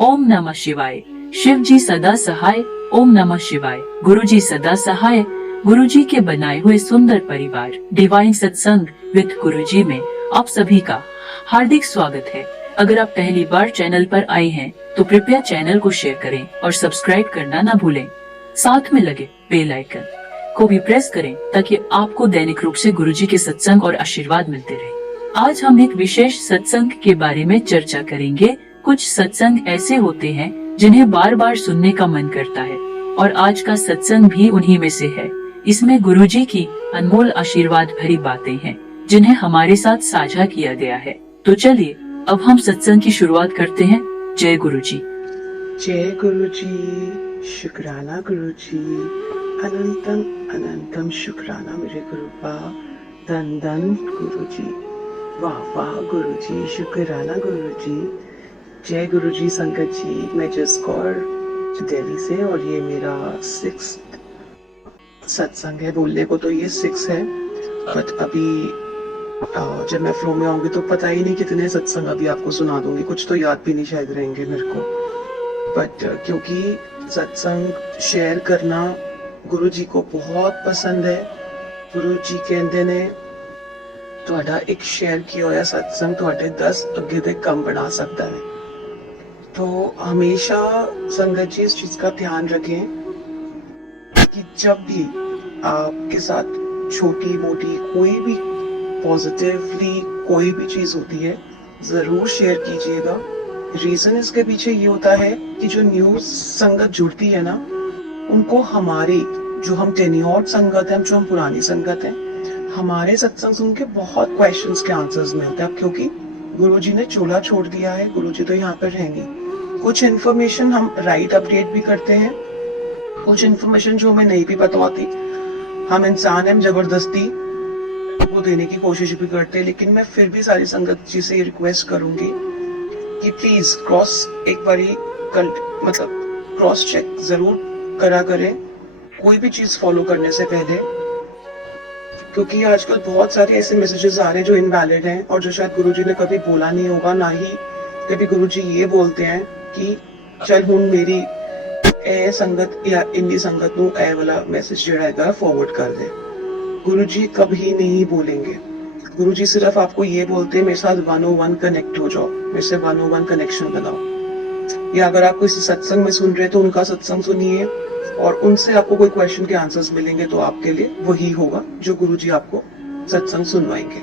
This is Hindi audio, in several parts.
ओम नमः शिवाय। शिव जी सदा सहाय। ओम नमः शिवाय। गुरु जी सदा सहाय। गुरु जी के बनाए हुए सुंदर परिवार डिवाइन सत्संग विद गुरु जी में आप सभी का हार्दिक स्वागत है। अगर आप पहली बार चैनल पर आए हैं तो कृपया चैनल को शेयर करें और सब्सक्राइब करना ना भूलें। साथ में लगे बेल आइकन को भी प्रेस करें ताकि आपको दैनिक रूप से गुरु जी के सत्संग और आशीर्वाद मिलते रहे। आज हम एक विशेष सत्संग के बारे में चर्चा करेंगे। कुछ सत्संग ऐसे होते हैं जिन्हें बार बार सुनने का मन करता है और आज का सत्संग भी उन्हीं में से है। इसमें गुरुजी की अनमोल आशीर्वाद भरी बातें हैं जिन्हें हमारे साथ साझा किया गया है। तो चलिए अब हम सत्संग की शुरुआत करते हैं। जय गुरुजी। जय गुरुजी। शुक्राना गुरुजी। अनंतम अनंतम शुक्राना मेरे गुरुपा। धन धन गुरुजी। वाह वाह गुरुजी। शुक्राना गुरुजी। जय गुरुजी संगत जी। मैं जसकौर दिल्ली से और ये मेरा 6th सत्संग है। बोलने को तो ये 6 है, बट अभी जब मैं फ्लो में आऊंगी तो पता ही नहीं कितने सत्संग अभी आपको सुना दूंगी। कुछ तो याद भी नहीं शायद रहेंगे मेरे को, बट क्योंकि सत्संग शेयर करना गुरु जी को बहुत पसंद है। गुरु जी कहते ने ਤੁਹਾਡਾ एक शेयर किया होया सत्संग ਤੁਹਾਡੇ 10 ਅੱਗੇ ਦੇ कम बना सकता है। तो हमेशा संगत जी इस चीज का ध्यान रखें कि जब भी आपके साथ छोटी मोटी कोई भी पॉजिटिवली कोई भी चीज होती है जरूर शेयर कीजिएगा। रीजन इसके पीछे ये होता है कि जो न्यू संगत जुड़ती है ना, उनको हमारी जो हम टेन्योर्ड संगत है, जो हम पुरानी संगत है, हमारे सत्संग सुन के बहुत क्वेश्चंस के आंसर्स मिलते हैं। क्योंकि गुरुजी ने चोला छोड़ दिया है, गुरुजी तो यहाँ पर रहेंगे। कुछ इन्फॉर्मेशन हम राइट अपडेट भी करते हैं, कुछ इन्फॉर्मेशन जो हमें नहीं भी पता होती हम इंसान हैं, जबरदस्ती वो देने की कोशिश भी करते हैं। लेकिन मैं फिर भी सारी संगत जी से रिक्वेस्ट करूंगी कि प्लीज क्रॉस एक बारी मतलब क्रॉस चेक जरूर करा करें कोई भी चीज फॉलो करने से पहले, क्योंकि आजकल बहुत सारे ऐसे मैसेजेस आ रहे हैं जो इनवैलिड हैं और जो शायद गुरुजी ने कभी बोला नहीं होगा। ना ही कभी गुरुजी ये बोलते हैं कि चल हुण मेरी ए संगत या इंडी संगत नू ए वाला मैसेज जो है फॉरवर्ड कर दे। गुरुजी कभी नहीं बोलेंगे। गुरुजी सिर्फ आपको ये बोलते हैं मेरे साथ 101 कनेक्ट हो जाओ, मेरे से 101 कनेक्शन बनाओ। या अगर आप किसी सत्संग में सुन रहे हैं तो उनका सत्संग सुनिए और उनसे आपको कोई क्वेश्चन के आंसर्स मिलेंगे तो आपके लिए वही होगा जो गुरुजी आपको सत्संग सुनवाएंगे।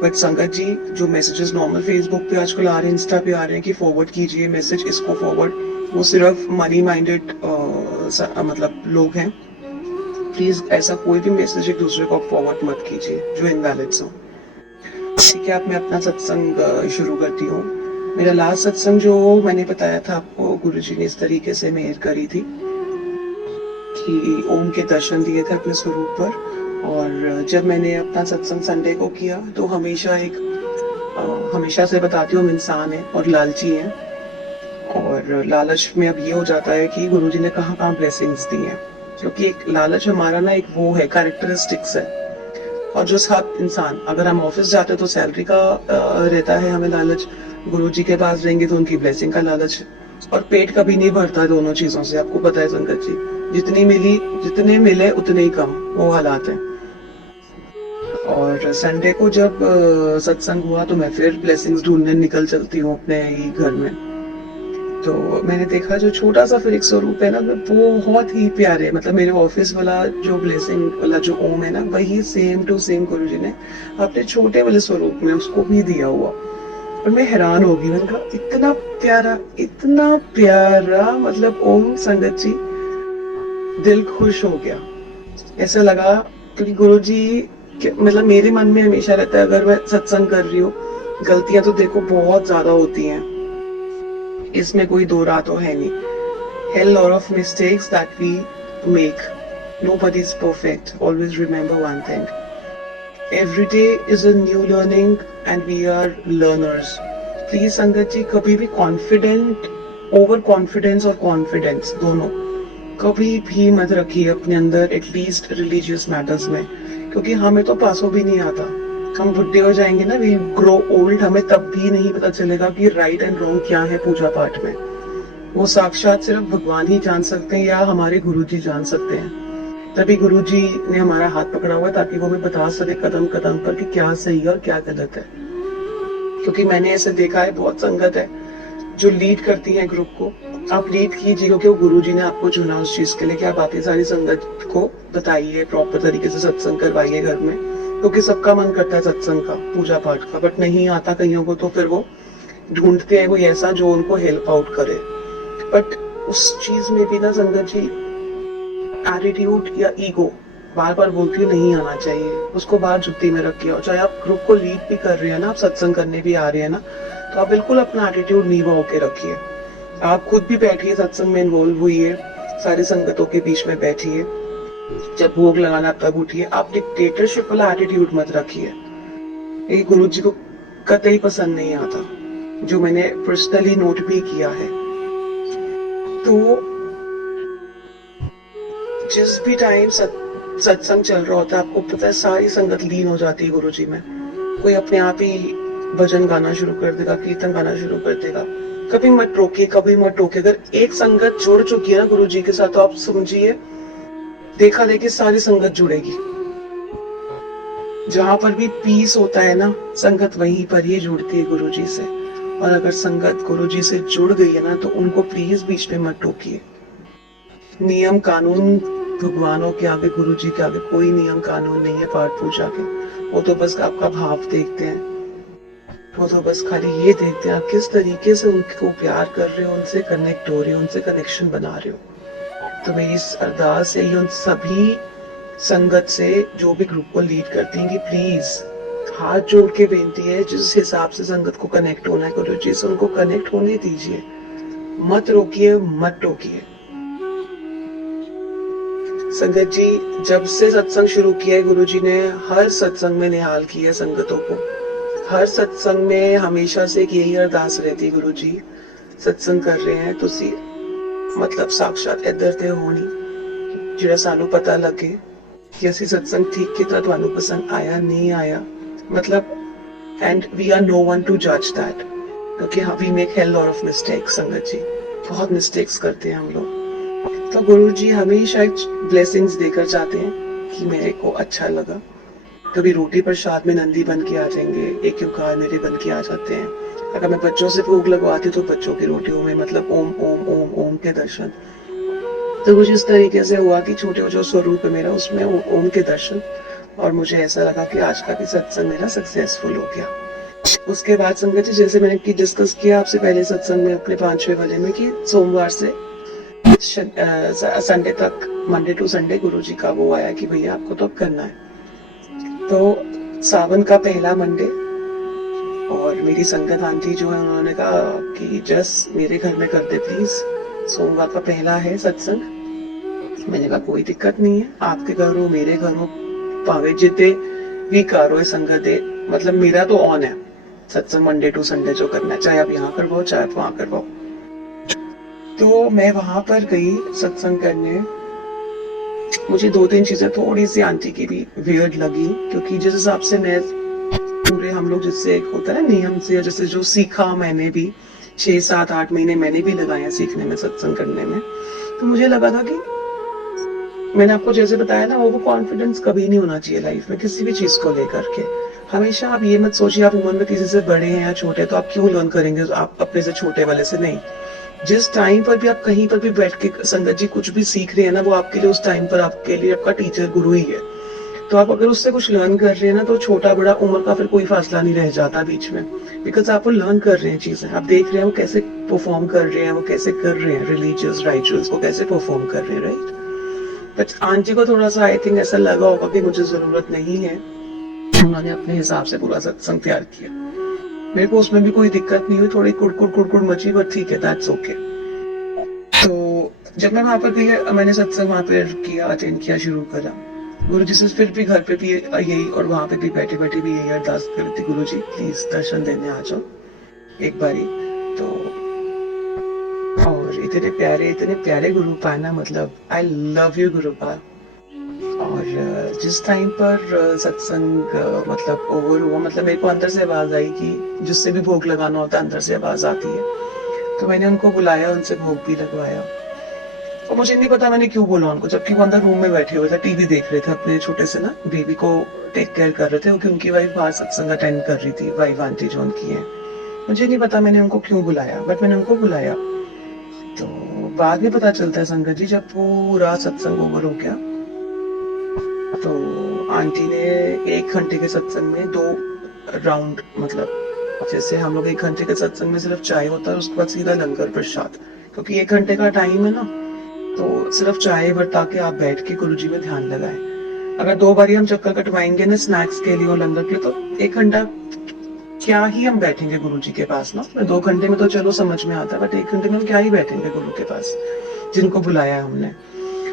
बट संगत जी जो मैसेजेस नॉर्मल फेसबुक पे आजकल आ रहे हैं, इंस्टा पे आ रहे हैं कि फॉरवर्ड कीजिए मैसेज, इसको फॉरवर्ड, वो सिर्फ मनी माइंडेड मतलब लोग हैं। प्लीज ऐसा कोई भी मैसेज एक दूसरे को फॉरवर्ड मत कीजिए जो इनवैलिड्स हो। ठीक है, अब मैं अपना सत्संग शुरू करती हूँ। मेरा लास्ट सत्संग जो मैंने बताया था आपको, गुरुजी ने इस तरीके से मेहर करी थी कि ओम के दर्शन दिए थे अपने स्वरूप पर। और जब मैंने अपना सत्संग संडे को किया तो हमेशा से बताती हूँ हम इंसान हैं और लालची हैं, और लालच में अब ये हो जाता है कि गुरुजी ने कहाँ ब्लेसिंग्स दी हैं, क्योंकि एक लालच हमारा ना एक वो है, कैरेक्टरिस्टिक्स है। और जो सब इंसान, अगर हम ऑफिस जाते तो सैलरी का रहता है हमें लालच, गुरुजी के पास रहेंगे तो उनकी ब्लेसिंग का लालच, और पेट कभी नहीं भरता दोनों चीजों से। आपको पता है संगत जी, जितने मिले उतने ही कम, वो हालात है। और संडे को जब सत्संग हुआ तो मैं फिर ब्लेसिंग्स ढूंढने निकल चलती हूँ अपने ही घर में। तो मैंने देखा जो छोटा सा फिर एक स्वरूप है ना, वो बहुत ही प्यारे, मतलब मेरे ऑफिस वाला जो ब्लेसिंग वाला जो ओम है ना, वही सेम टू सेम गुरुजी ने अपने छोटे वाले स्वरूप में उसको भी दिया हुआ। और मैं हैरान हो गई, मैंने कहा इतना प्यारा मतलब ओम। संगत जी दिल खुश हो गया, ऐसा लगा, क्योंकि गुरुजी मतलब मेरे मन में हमेशा रहता है अगर मैं सत्संग कर रही हूँ, गलतियां तो देखो बहुत ज्यादा होती हैं, इसमें कोई दो रात तो है नहीं। Hell lot of mistakes that we make. Nobody is perfect. Always remember one thing. Every day is a new learning and we are learners. Please संगत जी कभी भी कॉन्फिडेंट, ओवर कॉन्फिडेंस और कॉन्फिडेंस दोनों कभी भी मत रखिए अपने अंदर, एटलीस्ट रिलीजियस मैटर्स में, क्योंकि हमें तो पासों भी नहीं आता। हम बुढ़े हो जाएंगे ना, वी ग्रो ओल्ड, हमें तब भी नहीं पता चलेगा कि राइट एंड रॉन्ग क्या है पूजा पाठ में। वो साक्षात सिर्फ भगवान ही जान सकते हैं या हमारे गुरु जी जान सकते हैं। तभी गुरु जी ने हमारा हाथ पकड़ा हुआ ताकि वो भी बता सके कदम कदम पर कि क्या सही है और क्या गलत है। क्योंकि मैंने ऐसे देखा है, बहुत संगत है जो लीड करती है ग्रुप को। आप लीड कीजिए क्योंकि वो गुरु जी ने आपको चुना उस चीज के लिए कि आप बाकी सारी संगत को बताइए, प्रॉपर तरीके से सत्संग करवाइए घर में। क्योंकि सबका मन करता है सत्संग का, पूजा पाठ का, बट नहीं आता कईयों को, तो फिर वो ढूंढते हैं कोई ऐसा जो उनको हेल्प आउट करे। बट उस चीज में भी ना संगत जी एटीट्यूड या ईगो बार बार बोलती है नहीं आना चाहिए, उसको बाहर जुत्ती में रखिए। और चाहे आप ग्रुप को लीड भी कर रहे हैं ना, आप सत्संग करने भी आ रहे हैं ना, तो आप बिल्कुल अपना एटीट्यूड नीवा होके रखिए। आप खुद भी बैठिए, सत्संग में इन्वॉल्व हुई सारी संगतों के बीच में बैठिए, जब भोग लगाना तब उठिए। आप डिक्टेटरशिप वाला एटीट्यूड मत रखिए, ये गुरु जी को कतई पसंद नहीं आता, जो मैंने पर्सनली नोट भी किया है। तो जिस भी टाइम सत्संग चल रहा होता है, आपको पता है सारी संगत लीन हो जाती है गुरु जी में। कोई अपने आप ही भजन गाना शुरू कर देगा, कीर्तन गाना शुरू कर देगा। कभी मत रोकिए, कभी मत टोकिए। अगर एक संगत जुड़ चुकी है ना गुरु जी के साथ, तो आप समझिए देखा देखी सारी संगत जुड़ेगी। जहां पर भी पीस होता है ना, संगत वहीं पर ही जुड़ती है गुरु जी से। और अगर संगत गुरु जी से जुड़ गई है ना, तो उनको प्लीज बीच में मत टोकिए। नियम कानून भगवानों के आगे, गुरु जी के आगे कोई नियम कानून नहीं है पाठ पूजा के। वो तो बस आपका भाव देखते हैं, वो तो बस खाली ये देखते हैं आप किस तरीके से उनको प्यार कर रहे हो, उनसे कनेक्ट हो रहे हो, उनसे कनेक्शन बना रहे हो। तो मेरी अरदास है उन सभी संगत से जो भी ग्रुप को लीड करती हैं कि प्लीज हाथ जोड़ के बेनती है, जिस हिसाब से संगत को कनेक्ट होना है गुरु जी से, उनको कनेक्ट होने दीजिए। मत रोकिए, मत टोकिए। संगत जी जब से सत्संग शुरू किया है, गुरु जी ने हर सत्संग में निहाल किया संगतों को। हर सत्संग में हमेशा से एक यही अरदास रहती, गुरु जी सत्संग कर रहे हैं तुसी मतलब साक्षात इधर ते होनी, ਜਿਹੜਾ ਸਾਨੂੰ पता लगे कि ਅਸੀਂ सत्संग ठीक ਕੀਤਾ, ਤੁਹਾਨੂੰ पसंद आया नहीं आया, मतलब and we are no one to judge that, क्योंकि हाँ we make hell lot of mistakes। संगत जी बहुत मिस्टेक्स करते हैं हम लोग। तो गुरु जी हमेशा ब्लेसिंग्स देकर जाते हैं कि मेरे को अच्छा लगा। कभी रोटी प्रसाद में नंदी बन के आ जाएंगे, एक युगार मेरे बन के आ जाते हैं। अगर मैं बच्चों से भोग लगवाती तो बच्चों की रोटियों में मतलब ओम ओम ओम ओम के दर्शन। तो कुछ इस तरीके से हुआ कि छोटे जो स्वरूप है मेरा, उसमें ओम के दर्शन। और मुझे ऐसा लगा कि आज का भी सत्संग मेरा सक्सेसफुल हो गया। उसके बाद संगत जी जैसे मैंने डिस्कस किया आपसे पहले सत्संग में अपने 5वें वाले में, कि सोमवार से संडे तक, मंडे टू संडे गुरु जी का वो आया कि भैया आपको तो अब करना है। तो सावन का पहला मंडे, और मेरी संगत आंटी जो है उन्होंने कहा कि जस मेरे घर में कर दे प्लीज, सोमवार का पहला है सत्संग। मैंने कहा कोई दिक्कत नहीं है, आपके घर हो मेरे घर हो, भावे जिते भी करो संगत दे, मतलब मेरा तो ऑन है सत्संग मंडे टू संडे जो करना है, चाहे आप यहाँ करवाओ चाहे आप वहां करवाओ। तो मैं वहां पर गई सत्संग करने। मुझे 2-3 चीजें थोड़ी सी आंटी की भी वियर्ड लगी, क्योंकि जिस हिसाब से मैं पूरे हम लोग जिससे एक होता है नियम से, जैसे जो सीखा मैंने भी 6-7-8 महीने मैंने भी लगाया सीखने में, सत्संग करने में। तो मुझे लगा था कि मैंने आपको जैसे बताया ना, वो कॉन्फिडेंस कभी नहीं होना चाहिए लाइफ में किसी भी चीज को लेकर के। हमेशा आप ये मत सोचिए आप उम्र में किसी से बड़े हैं या छोटे, तो आप क्यों लर्न करेंगे आप अपने से छोटे वाले से। नहीं, जिस टाइम पर भी आप कहीं पर भी बैठ के संगत जी कुछ भी सीख रहे हैं ना, वो आपके लिए उस टाइम पर आपके लिए आपका टीचर गुरु ही है। तो आप अगर उससे कुछ लर्न कर रहे हैं ना, तो छोटा बड़ा उम्र का फिर कोई फासला नहीं रह जाता बीच में, बिकॉज आप वो लर्न कर रहे हैं चीजें, आप देख रहे हैं वो कैसे परफॉर्म कर रहे हैं, वो कैसे कर रहे हैं रिलीजियस राइचुअल्स को कैसे परफॉर्म कर रहे हैं, राइट। बट आंटी को थोड़ा सा आई थिंक ऐसा लगा होगा कि मुझे जरूरत नहीं है, उन्होंने अपने हिसाब से पूरा सत्संग तैयार किया। मेरे को उसमें भी कोई दिक्कत नहीं हुई, थोड़ी कुड़कुड़ मची, बट ठीक है, दैट्स ओके। तो जब मैं वहां पर गई, मैंने सत्संग वहां पर किया, अटेंड किया, शुरू करा। गुरु जी से फिर भी घर पे भी यही और वहां पे भी बैठे बैठे भी यही अरदास करती, गुरु जी प्लीज दर्शन देने आ जाओ एक बारी। तो और इतने प्यारे गुरु पाना, मतलब आई लव यू गुरु पा। और जिस टाइम पर सत्संग मतलब ओवर हुआ, मतलब मेरे को अंदर से आवाज आई कि जिससे भी भोग लगाना होता है अंदर से आवाज आती है। तो मैंने उनको बुलाया, उनसे भोग भी लगवाया। और मुझे नहीं पता मैंने क्यों बोला उनको, जबकि वो अंदर रूम में बैठे हुए थे, टीवी देख रहे थे, अपने छोटे से ना बेबी को टेक केयर कर रहे थे, क्योंकि उनकी वाइफ बाहर सत्संग अटेंड कर रही थी, वाइफ आंटी जो उनकी है। मुझे नहीं पता मैंने उनको क्यों बुलाया, बट मैंने उनको बुलाया। तो बाद में पता चलता है संगत जी, जब पूरा सत्संग ओवर हो गया तो आंटी ने 1 घंटे के सत्संग में 2 राउंड, मतलब जैसे हम लोग 1 घंटे के सत्संग में सिर्फ चाय होता है, उसके बाद सीधा लंगर प्रसाद, क्योंकि 1 घंटे का टाइम है ना, तो सिर्फ चाय बरता के आप बैठ के गुरुजी में ध्यान लगाएं। अगर 2 बारी हम चक्कर कटवाएंगे ना स्नैक्स के लिए और लंगर के लिए, तो 1 घंटा क्या ही हम बैठेंगे गुरुजी के पास ना। 2 घंटे में तो चलो समझ में आता है, बट 1 घंटे में हम क्या ही बैठेंगे गुरु के पास, जिनको बुलाया है हमने।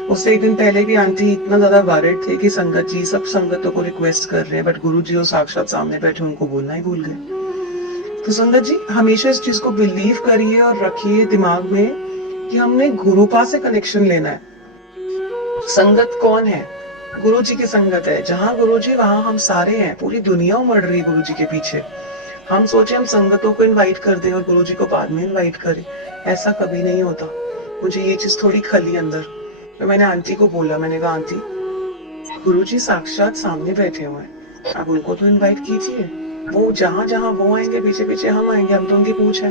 उससे 1 दिन पहले भी आंटी इतना ज्यादा वारिड थे कि संगत जी सब संगतों को रिक्वेस्ट कर रहे हैं, बट गुरु जी और साक्षात सामने बैठे उनको बोलना ही भूल गए। तो संगत जी हमेशा इस चीज को बिलीव करिए और रखिए दिमाग में कि हमने गुरु पास से कनेक्शन लेना है। संगत कौन है? गुरु जी की संगत है। जहाँ गुरु जी वहां हम सारे हैं, पूरी दुनिया उमड़ रही है गुरु जी के पीछे। हम सोचे हम संगतों को इनवाइट कर दें और गुरु जी को बाद में इनवाइट करें, ऐसा कभी नहीं होता। मुझे ये चीज थोड़ी खली अंदर। तो मैंने आंटी को बोला, मैंने कहा आंटी गुरुजी साक्षात सामने बैठे हुए हैं, आप उनको तो इनवाइट कीजिए। वो जहां जहां वो आएंगे पीछे पीछे हम आएंगे, हम तो उनकी पूछ है।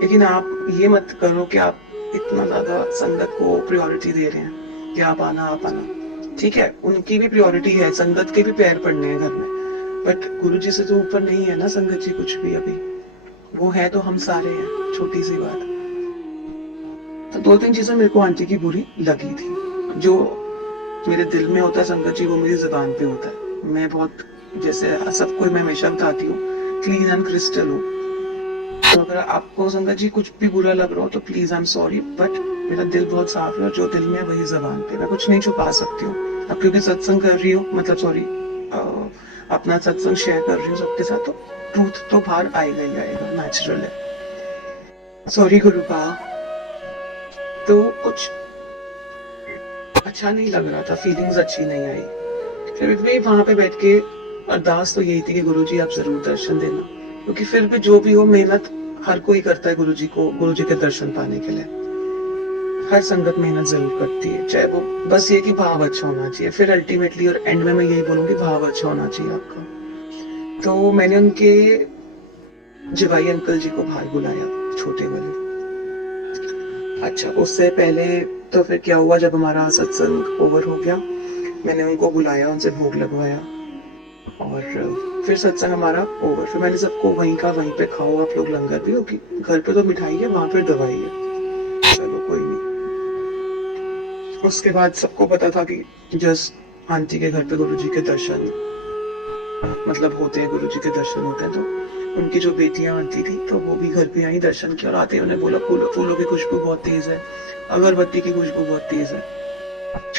लेकिन आप ये मत करो कि आप इतना ज्यादा संगत को प्रायोरिटी दे रहे हैं कि आप आना आप आना। ठीक है, उनकी भी प्रायोरिटी है, संगत के भी पैर पड़ने हैं घर में, बट गुरुजी से तो ऊपर नहीं है ना संगत जी कुछ भी। अभी वो है तो हम सारे हैं, छोटी सी बात। तो 2-3 चीजें मेरे को आंटी की बुरी लगी थी। जो मेरे दिल में होता है संगत जी, वो मेरी जुबान पे होता है। मैं बहुत, जैसे सबको मैं हमेशा बताती हूँ, क्लीन एंड क्रिस्टल हूँ। तो अगर आपको संगत जी कुछ भी बुरा लग रहा हो तो please I am sorry, but मेरा दिल बहुत साफ है और जो दिल में है वही जुबान पे, मैं कुछ नहीं छुपा सकती हूँ। अब क्योंकि सत्संग कर रही हूँ, मतलब सॉरी अपना सत्संग शेयर कर रही हूँ सबके साथ, तो ट्रूथ तो बाहर आएगा ही आएगा, नेचुरल है। सॉरी गुरुपा। तो कुछ अच्छा नहीं लग रहा था, फीलिंग्स अच्छी नहीं आई। फिर भी वहां पे बैठ के अरदास तो यही थी कि गुरुजी आप जरूर दर्शन देना, क्योंकि फिर भी जो भी हो मेहनत हर कोई करता है गुरुजी को, गुरुजी के दर्शन पाने के लिए। हर संगत मेहनत जरूर करती है, चाहे वो बस ये कि भाव अच्छा होना चाहिए। फिर अल्टीमेटली और एंड में मैं यही बोलूंगी, भाव अच्छा होना चाहिए आपका। तो मैंने उनके जवाई अंकल जी को बाहर बुलाया, छोटे वाले। अच्छा, उससे पहले तो फिर क्या हुआ, जब हमारा सत्संग ओवर हो गया मैंने उनको बुलाया, उनसे भोग लगवाया और फिर सत्संग हमारा ओवर। फिर मैंने सबको वहीं का वहीं पे खाओ आप लोग लंगर भी, होगी घर पे तो मिठाई है, वहां पे दवाई है, चलो कोई नहीं। उसके बाद सबको पता था कि जस्ट आंटी के घर पे गुरुजी के दर्शन मतलब होते हैं, गुरुजी के दर्शन होते हैं। तो उनकी जो बेटियां आती थी तो वो भी घर पे आई, दर्शन किया और आते उन्हें बोला फूलों की खुशबू बहुत तेज है, अगरबत्ती की खुशबू बहुत तेज है,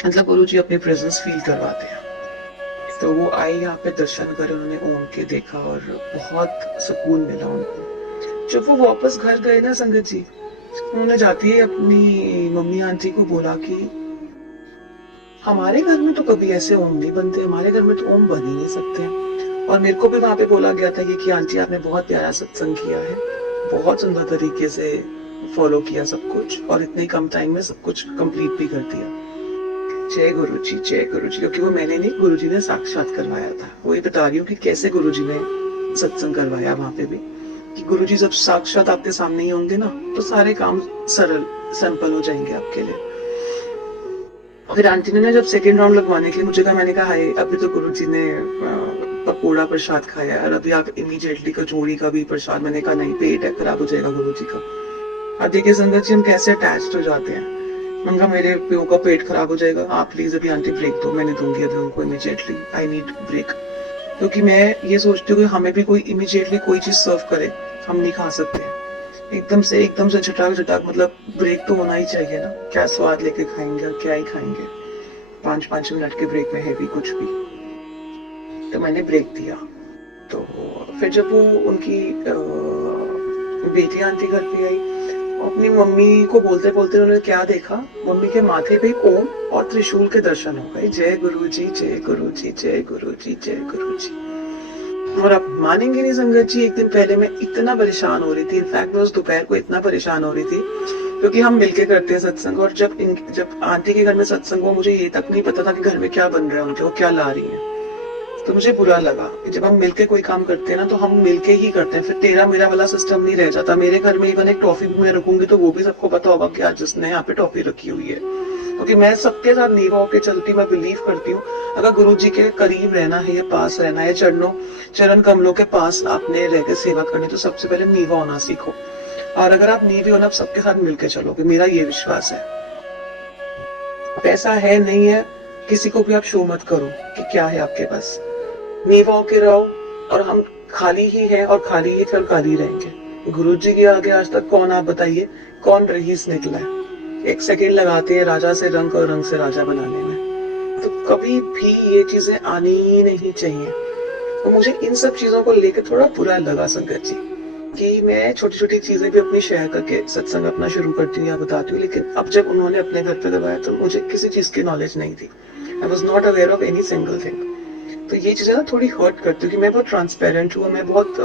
मतलब गुरुजी अपनी प्रेजेंस फील करवाते हैं। तो वो आए यहाँ पे दर्शन करे, उन्होंने ओम के देखा और बहुत सुकून मिला उनको। जब वो वापस घर गए ना संगत जी, उन्होंने जाती है अपनी मम्मी आंटी को बोला कि हमारे घर में तो कभी ऐसे ओम नहीं बनते, हमारे घर में तो ओम बन ही नहीं सकते। और मेरे को भी वहां पे बोला गया था कि आंटी आपने बहुत प्यारा सत्संग किया है, बहुत सुंदर तरीके से फॉलो किया सब कुछ और इतने कम टाइम में सब कुछ कंप्लीट भी कर दिया। जय गुरु जी, जय गुरु जी। क्योंकि वो मैंने नहीं, गुरु जी ने साक्षात करवाया था। वही बता रही हूँ कि कैसे गुरु जी ने सत्संग करवाया वहां पे भी, कि गुरु जी जब साक्षात आपके सामने ही होंगे ना तो सारे काम सरल सिंपल हो जाएंगे आपके लिए। फिर आंटी ने जब सेकेंड राउंड लगवाने के लिए मुझे कहा, मैंने कहा हाय अभी तो गुरु जी ने पकौड़ा प्रसाद खाया और अभी आप इमीडिएटली कचौड़ी का भी प्रसाद। मैंने कहा नहीं, पेट है खराब हो जाएगा गुरु जी का। अब देखिए संगत जी हम कैसे अटैच्ड हो जाते हैं। मैंने कहा मेरे प्यो का पेट खराब हो जाएगा, आप प्लीज अभी आंटी ब्रेक दो, मैंने दूंगी अभी उनको इमीडिएटली, आई नीड ब्रेक। क्योंकि मैं ये सोचती हूँ कि हमें भी कोई इमीडिएटली कोई चीज सर्व करे, हम नहीं खा सकते एकदम से झटाक, मतलब ब्रेक तो होना ही चाहिए ना। क्या स्वाद लेके खाएंगे और क्या ही खाएंगे 5-5 मिनट के ब्रेक में हैवी कुछ भी। तो मैंने ब्रेक दिया। तो फिर जब वो उनकी बेटी आंटी घर पे आई, अपनी मम्मी को बोलते बोलते उन्होंने क्या देखा, मम्मी के माथे पे ओम और त्रिशूल के दर्शन हो गए। जय गुरु जी, जय गुरु जी, जय गुरु जी, जय गुरु जी। और आप मानेंगे नहीं संगत जी, एक दिन पहले मैं इतना परेशान हो रही थी, इनफैक्ट मैं उस दोपहर को इतना परेशान हो रही थी क्योंकि हम मिलके करते हैं सत्संग, और जब आंटी के घर में सत्संग हुआ मुझे ये तक नहीं पता था कि घर में क्या बन रहा है उनके, वो क्या ला रही है। तो मुझे बुरा लगा। जब हम मिलके कोई काम करते हैं ना तो हम मिलके ही करते हैं, फिर तेरा मेरा वाला सिस्टम नहीं रह जाता। मेरे घर में इवन एक टॉफी भी मैं रखूंगी तो वो भी सबको पता होगा कि आज जिसने यहाँ पे टॉफी रखी हुई है, क्योंकि मैं सबके साथ नीवा होकर चलती, मैं बिलीव करती हूँ अगर गुरु जी के करीब रहना है या पास रहना है, चरण कमलों के पास आपने रह के सेवा करनी, तो सबसे पहले नीवा होना सीखो। और अगर आप नीवे हो ना, आप सबके साथ मिलकर चलोगे, मेरा ये विश्वास है। पैसा है नहीं है किसी को भी आप शो मत करो कि क्या है आपके पास, नीवा होके रहो। और हम खाली ही हैं और खाली ही थे और खाली रहेंगे। गुरु जी के आगे आज तक कौन, आप बताइए कौन रईस निकला है? 1 सेकेंड लगाते हैं राजा से रंग और रंग से राजा बनाने में। तो कभी भी ये चीजें आनी ही नहीं चाहिए। तो मुझे इन सब चीजों को लेकर थोड़ा बुरा लगा संगत जी कि मैं छोटी छोटी चीजें भी अपनी शेयर करके सत्संग अपना शुरू करती हूँ या बताती हूँ, लेकिन अब जब उन्होंने अपने घर पे करवाया तो मुझे किसी चीज की नॉलेज नहीं थी। I was not aware of any single thing. तो ये चीजें ना थोड़ी हर्ट करती हूँ कि मैं बहुत ट्रांसपेरेंट हूँ, मैं बहुत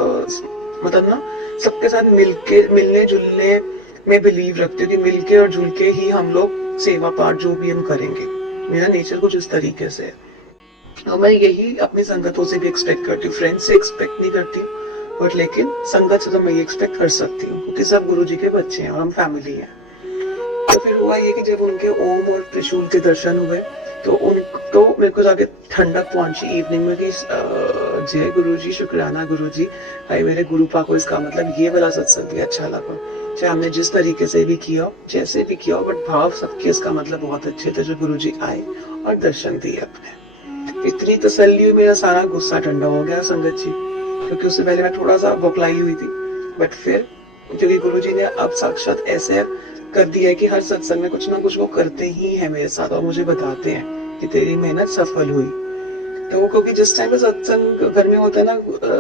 मतलब ना सबके साथ मिलने जुलने में बिलीव रखती हूँ कि मिलके और जुल के ही हम लोग सेवा पाठ जो भी हम करेंगे। मेरा नेचर कुछ इस तरीके से है और मैं यही अपनी संगतों से भी एक्सपेक्ट करती हूँ। फ्रेंड्स से एक्सपेक्ट नहीं करती हूँ, बट लेकिन संगत से तो मैं ये एक्सपेक्ट कर सकती हूँ क्योंकि सब गुरु जी के बच्चे हैं और हम फैमिली हैं। तो फिर हुआ ये कि जब उनके ओम और त्रिशूल के दर्शन हुए तो मेरे को जाके ठंडक पहुंची इवनिंग में कि जय गुरु जी, शुक्राना गुरु जी, भाई मेरे गुरु पा को इसका मतलब ये वाला सत्संग भी अच्छा लगा। चाहे हमने जिस तरीके से भी किया जैसे भी किया, बट भाव सबके इसका मतलब बहुत अच्छे थे जो गुरु जी आए और दर्शन दिए अपने। इतनी तसल्ली हुई, मेरा सारा गुस्सा ठंडा हो गया संगत जी, क्योंकि उससे पहले मैं थोड़ा सा बौखलाई हुई थी। बट फिर क्योंकि गुरु जी ने अब साक्षात ऐसे कर दिया है कि हर सत्संग में कुछ ना कुछ वो करते ही है मेरे साथ और मुझे बताते हैं कि तेरी मेहनत सफल हुई। तो क्योंकि जिस टाइम पे सत्संग घर में होता है ना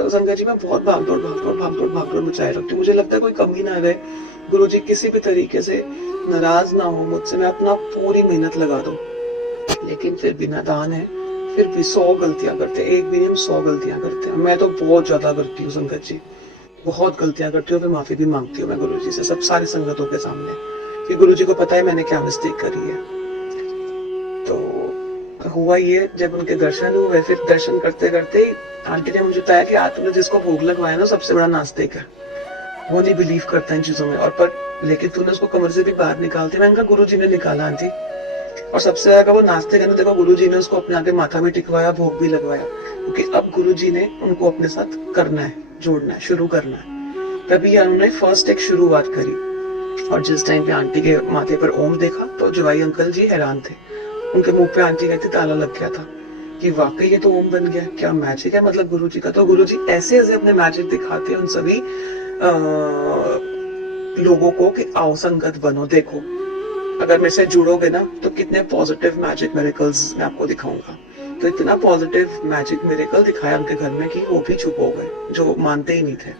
संगत जी, मैं बहुत भागदौड़ मचाए रखती हूँ। मुझे लगता है कोई कमी ना रहे, गुरु जी किसी भी तरीके से नाराज ना हो मुझसे, मैं अपना पूरी मेहनत लगा दूं। लेकिन फिर भी नादान है, फिर भी 100 गलतियां करते हैं, एक भी नहीं हम 100 गलतियां करते हैं। मैं तो बहुत ज्यादा करती हूँ संगत जी, बहुत गलतियां करती हूँ। फिर माफी भी मांगती हूँ मैं गुरु जी से, सब सारे संगतों के सामने, कि गुरु जी को पता है मैंने क्या मिस्टेक करी है। तो हुआ ये, जब उनके दर्शन हुए, फिर दर्शन करते करते आंटी ने मुझे बताया कि आज तुमने जिसको भोग लगवाया ना सबसे बड़ा नास्तिक है, वो नहीं बिलीव करता इन चीजों में, और पर लेकिन तूने उसको कमरे से भी बाहर निकालती। मैंने कहा गुरु जी ने निकाला आंटी, और सबसे ज्यादा वो नास्तिक है ना, देखो गुरु जी ने उसको अपने आगे माथा भी टिकवाया, भोग भी लगवाया, क्योंकि अब गुरु जी ने उनको अपने साथ करना है, जोड़ना है, शुरू करना है। तभी उन्होंने फर्स्ट एक शुरुआत करी। और जिस टाइम पे आंटी के माथे पर ओम देखा तो जवाई अंकल जी हैरान थे। उनके मुंह पे आंटी कहती ताला लग गया था कि वाकई ये तो ओम बन गया, क्या मैजिक है मतलब गुरु जी का। तो गुरु जी ऐसे ऐसे अपने मैजिक दिखाते हैं उन सभी लोगों को कि आओ संगत बनो, देखो अगर मेरे से जुड़ोगे ना तो कितने पॉजिटिव मैजिक मिरेकल्स मैं आपको दिखाऊंगा। तो इतना पॉजिटिव मैजिक मिरेकल दिखाया उनके घर में कि वो भी चुप हो गए, जो मानते ही नहीं थे,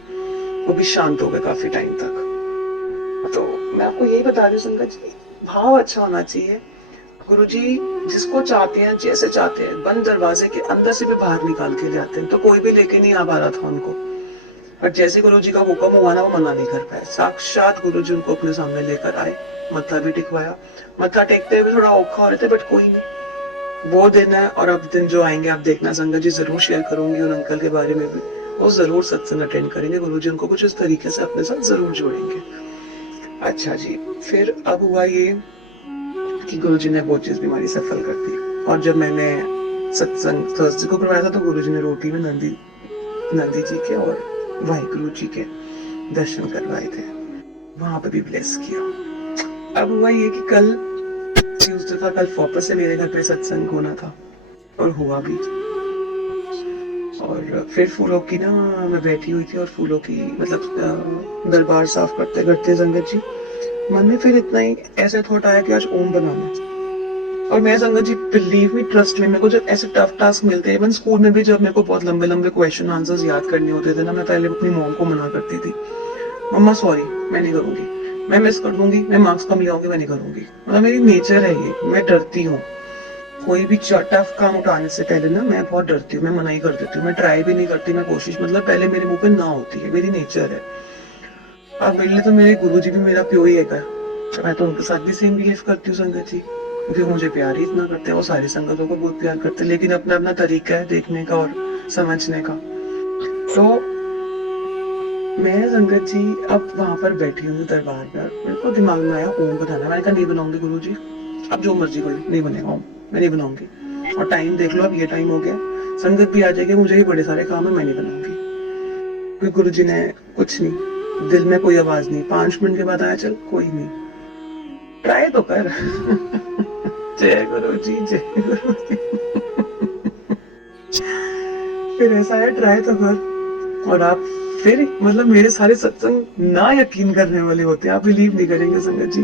वो भी शांत हो गए काफी टाइम तक। तो मैं आपको यही बता रही हूँ संगत जी, भाव अच्छा होना चाहिए। गुरु जी जिसको चाहते हैं, जैसे चाहते हैं, बंद दरवाजे के अंदर से भी बाहर निकाल के ले आते हैं। तो कोई भी लेके नहीं आ पा रहा था उनको, पर जैसे गुरु जी का हुक्म हुआ ना, वो मना नहीं कर पाए। साक्षात गुरु जी उनको अपने सामने लेकर आए, मत्था भी टिकवाया। मत्था टेकते हुए थोड़ा औखा हो रहे थे, बट कोई नहीं, वो दिन है। और अब दिन जो आएंगे आप देखना संगत जी, जरूर शेयर करूंगी उन अंकल के बारे में भी, वो जरूर सत्संग अटेंड करेंगे। गुरु जी उनको कुछ इस तरीके से अपने साथ जरूर जोड़ेंगे। अच्छा जी, फिर अब हुआ ये कि गुरु जी ने वो चीज भी हमारी सफल कर दी। और जब मैंने सत्संग थर्सडे को करवाया था तो गुरु जी ने रोटी में नंदी जी के और वाहिगुरु जी के दर्शन करवाए थे, वहां पे भी ब्लेस किया। अब हुआ ये कि कल वापस से मेरे घर पे सत्संग होना था और हुआ भी। और फिर फूलों की ना मैं बैठी हुई थी और फूलों की मतलब दरबार साफ करते करते संगत जी मन में फिर इतना ही ऐसे थॉट आया कि आज ओम बनाना है। और मैं संगत जी बिलीव मी, ट्रस्ट में, मेरे को जब ऐसे टफ टास्क मिलते हैं, इवन स्कूल में भी जब मेरे को बहुत लंबे लंबे क्वेश्चन आंसर्स याद करने होते थे ना, मैं पहले अपनी मॉम को मना करती थी, मम्मा सॉरी मैं नहीं करूंगी, मैं मिस कर दूंगी, मैं मार्क्स कम ले आऊंगी, मैं नहीं करूंगी। मतलब मेरी नेचर है ये, मैं डरती हूँ। कोई भी टफ काम उठाने से पहले ना मैं बहुत डरती हूँ, मैं मना ही कर देती हूँ, मैं ट्राई भी नहीं करती, मैं कोशिश मतलब पहले मेरे मुंह पे ना होती है, मेरी नेचर है। अब मेरे लिए तो मेरे गुरुजी भी मेरा प्यो ही है, मैं तो उनके साथ भी सेम बिहेव करती हूँ संगत जी, क्योंकि मुझे प्यार ही इतना करते हैं, वो सारी संगतों को बहुत प्यार करते हैं, लेकिन अपना अपना तरीका है देखने का और समझने का। तो मैं संगत जी अब वहां पर बैठी हूँ दरबार में, मेरे को दिमाग में आया ओम बनाना, मैंने कहा नहीं बनाऊंगी गुरुजी, अब जो मर्जी कर नहीं बनेगा ओम, मैं नहीं बनाऊंगी। और टाइम देख लो, अब ये टाइम हो गया, संगत भी आ जाएगी, मुझे भी बड़े सारे काम है, मैं नहीं बनाऊंगी। फिर गुरुजी ने कुछ नहीं, दिल में कोई आवाज नहीं, 5 मिनट के बाद आया चल कोई नहीं, ट्राई तो कर। जय गुरु जी, जय गुरु जी। फिर ऐसा है, ट्राई तो कर। और आप फिर मतलब मेरे सारे सत्संग ना यकीन करने वाले होते हैं, आप बिलीव नहीं करेंगे संगत जी।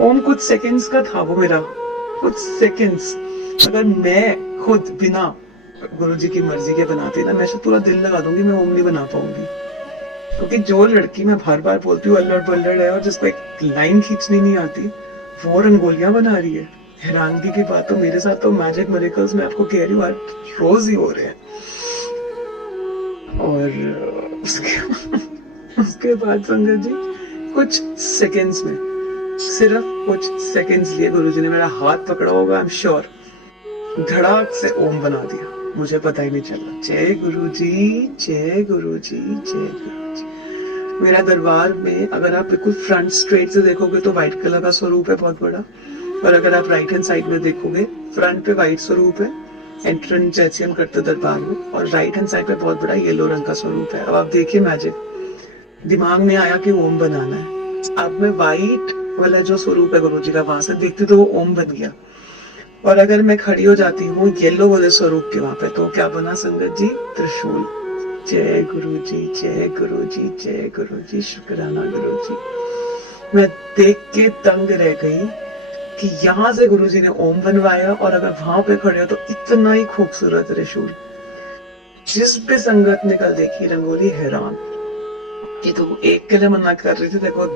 ओम कुछ सेकंड्स का था वो मेरा, कुछ सेकंड्स। अगर मैं खुद बिना गुरु जी की मर्जी के बनाती ना, मैं पूरा दिल लगा दूंगी, मैं ओम नहीं बना पाऊंगी। क्योंकि जो लड़की मैं बार बार बोलती हूँ अल्लड़ बल्लड़ है और जिसको एक लाइन खींचनी नहीं आती, वो रंगोलियां बना रही है। हैरानगी की बात तो मेरे साथ तो मैजिक मिरेकल्स में आपको कह रही हूँ रोज ही हो रहे हैं। और उसके बाद संगत जी कुछ सेकंड्स में, सिर्फ कुछ सेकंड्स लिए गुरुजी ने मेरा हाथ पकड़ा होगा, आई एम श्योर, धड़ाक से ओम बना दिया, मुझे पता ही नहीं चला। जय गुरु जी, जय गुरु जी, जय गुरु जी। मेरा दरबार में अगर आप बिल्कुल फ्रंट स्ट्रेट से देखोगे तो व्हाइट कलर का स्वरूप है बहुत बड़ा, और अगर आप राइट हैंड साइड में देखोगे फ्रंट पे व्हाइट स्वरूप है, एंट्रेंस जैसे हम करते दरबार में, और राइट हैंड साइड पे बहुत बड़ा येलो रंग का स्वरूप है। अब आप देखिए मैजिक, दिमाग में आया कि ओम बनाना है। अब मैं व्हाइट वाला जो स्वरूप है गुरु जी का वहां से देखती तो वो ओम बन गया, और अगर मैं खड़ी हो जाती हूँ येलो वाले स्वरूप के वहां पे तो क्या बना संगत जी, त्रिशूल। जय गुरु जी, जय गुरु जी, जय गुरु जी, शुक्राना गुरु जी। मैं देख के दंग रह गई कि यहाँ से गुरुजी ने ओम बनवाया, और अगर वहां पे खड़े हो तो इतना ही खूबसूरत त्रिशूल। जिस भी संगत ने कल देखी रंगोली हैरान कि तू एक के लिए मना कर रही थी, देखो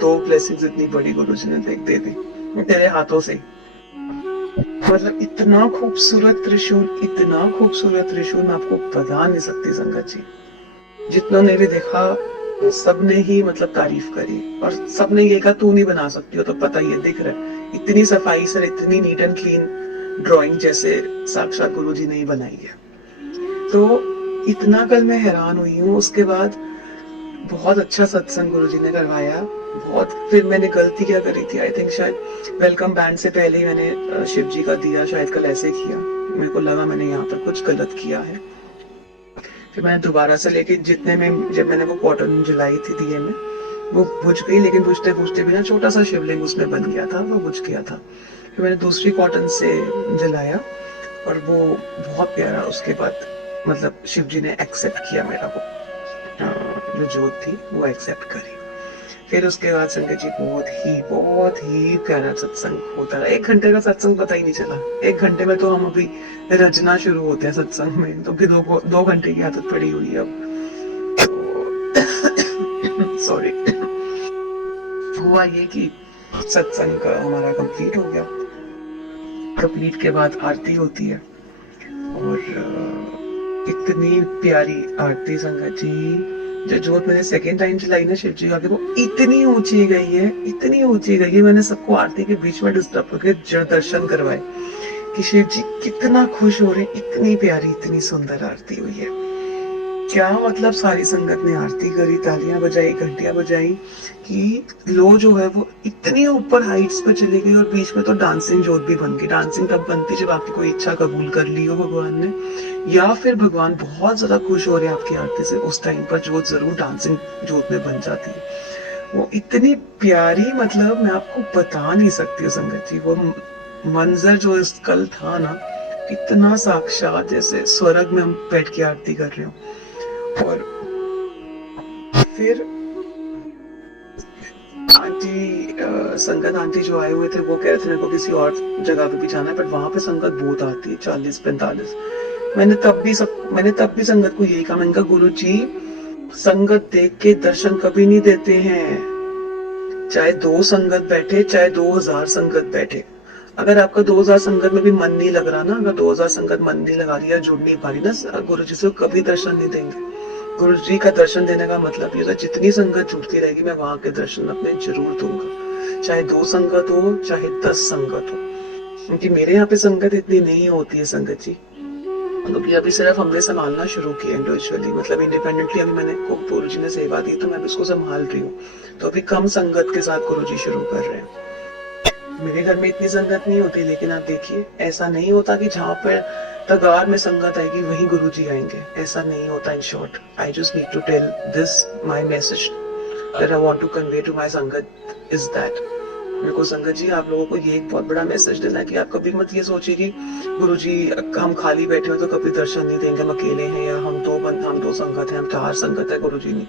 दो ब्लेसिंग्स इतनी बड़ी गुरुजी ने दे दी तेरे हाथों से। मतलब इतना खूबसूरत त्रिशूल, इतना खूबसूरत त्रिशूल मैं आपको बता नहीं सकती संगत जी। जितना ने भी देखा सबने ही मतलब तारीफ करी, और सबने ये कहा तू नहीं बना सकती हो, तो पता ये दिख रहा है इतनी सफाई से, इतनी नीट एंड क्लीन ड्राइंग जैसे साक्षात गुरुजी ने ही बनाई है। तो इतना कल मैं हैरान हुई हूँ। उसके बाद बहुत अच्छा सत्संग गुरुजी ने करवाया बहुत। फिर मैंने गलती क्या करी थी, आई थिंक शायद वेलकम बैंड से पहले ही मैंने शिव जी का दिया शायद कल ऐसे किया, मेरे को लगा मैंने यहाँ पर कुछ गलत किया है। फिर मैंने दोबारा से लेके जितने में, जब मैंने वो कॉटन जलाई थी दिए में, वो बुझ गई, लेकिन बुझते बुझते भी ना छोटा सा शिवलिंग उसमें बन गया था, वो बुझ गया था। फिर मैंने दूसरी कॉटन से जलाया और वो बहुत प्यारा, उसके बाद मतलब शिव जी ने एक्सेप्ट किया मेरा वो जो जोत थी वो एक्सेप्ट करी। फिर उसके बाद संगत जी बहुत ही प्यारा सत्संग होता रहा। 1 घंटे का सत्संग पता ही नहीं चला। 1 घंटे में तो हम अभी रचना शुरू होते हैं सत्संग में, तो फिर 2 घंटे की आदत पड़ी हुई है अब। सॉरी। हुआ ये कि सत्संग का हमारा कंप्लीट हो गया। कंप्लीट के बाद आरती होती है, और इतनी प्यारी आरती संगत जी, जो जोत मैंने सेकेंड टाइम जलाई ना शिव जी का, वो इतनी ऊंची गई है, इतनी ऊंची गई है। मैंने सबको आरती के बीच में डिस्टर्ब करके दर्शन करवाए कि शिव जी कितना खुश हो रहे, इतनी प्यारी इतनी सुंदर आरती हुई है। क्या मतलब सारी संगत ने आरती करी, तालियां बजाई, घंटियां बजाई कि लो जो है वो इतनी ऊपर हाइट्स पे चली गई, और बीच में तो डांसिंग जोत भी बन गई। डांसिंग तब बनती जब आपकी कोई इच्छा कबूल कर ली हो भगवान ने, या फिर भगवान बहुत ज्यादा खुश हो रहे हैं आपकी आरती से, उस टाइम पर जोत जरूर डांसिंग जोत में बन जाती है। वो इतनी प्यारी, मतलब मैं आपको बता नहीं सकती हूँ संगत जी। वो मंजर जो इस कल था ना, इतना साक्षात जैसे स्वर्ग में हम बैठ के आरती कर रहे हो। और फिर आंटी संगत आंटी जो आए हुए थे वो कह रहे थे मेरे को किसी और जगह पे भी जाना है, बट वहां पे संगत बहुत आती है, 40-45। मैंने तब भी संगत को यही कहा, मैंने कहा गुरु जी संगत देख के दर्शन कभी नहीं देते हैं, चाहे 2 संगत बैठे चाहे 2000 संगत बैठे, अगर आपका 2000 संगत में भी मन नहीं लग रहा ना, अगर 2000 संगत मन नहीं लगा रही या जुड़ नहीं पा रही ना, गुरु जी से कभी दर्शन नहीं देंगे। गुरु जी का दर्शन देने का मतलब ये होता है जितनी संगत जुड़ती रहेगी मैं वहां के दर्शन अपने जरूर दूंगा, चाहे 2 संगत हो चाहे 10 संगत हो, क्योंकि मेरे यहाँ पे संगत इतनी नहीं होती है संगत जी, क्योंकि अभी सिर्फ हमने संभालना शुरू किया इंडिविजुअली, मतलब इंडिपेंडेंटली अभी मैंने को गुरु जी ने सेवा दी तो मैं इसको संभाल रही हूँ, तो अभी कम संगत के साथ गुरु जी शुरू कर रहे हैं। मेरे घर में इतनी संगत नहीं होती, लेकिन आप देखिए ऐसा नहीं होता कि जहाँ पर तगार में संगत आएगी वहीं गुरुजी आएंगे, ऐसा नहीं होता। In short I just need to tell this my message that I want to convey to my संगत इज दैट मेरे को संगत जी आप लोगों को ये एक बहुत बड़ा मैसेज देना है कि आप कभी मत ये सोचिए कि गुरुजी हम खाली बैठे हो तो कभी दर्शन नहीं देंगे, हम अकेले हैं या हम दो संगत हैं, हम 4 संगत है। गुरुजी नहीं,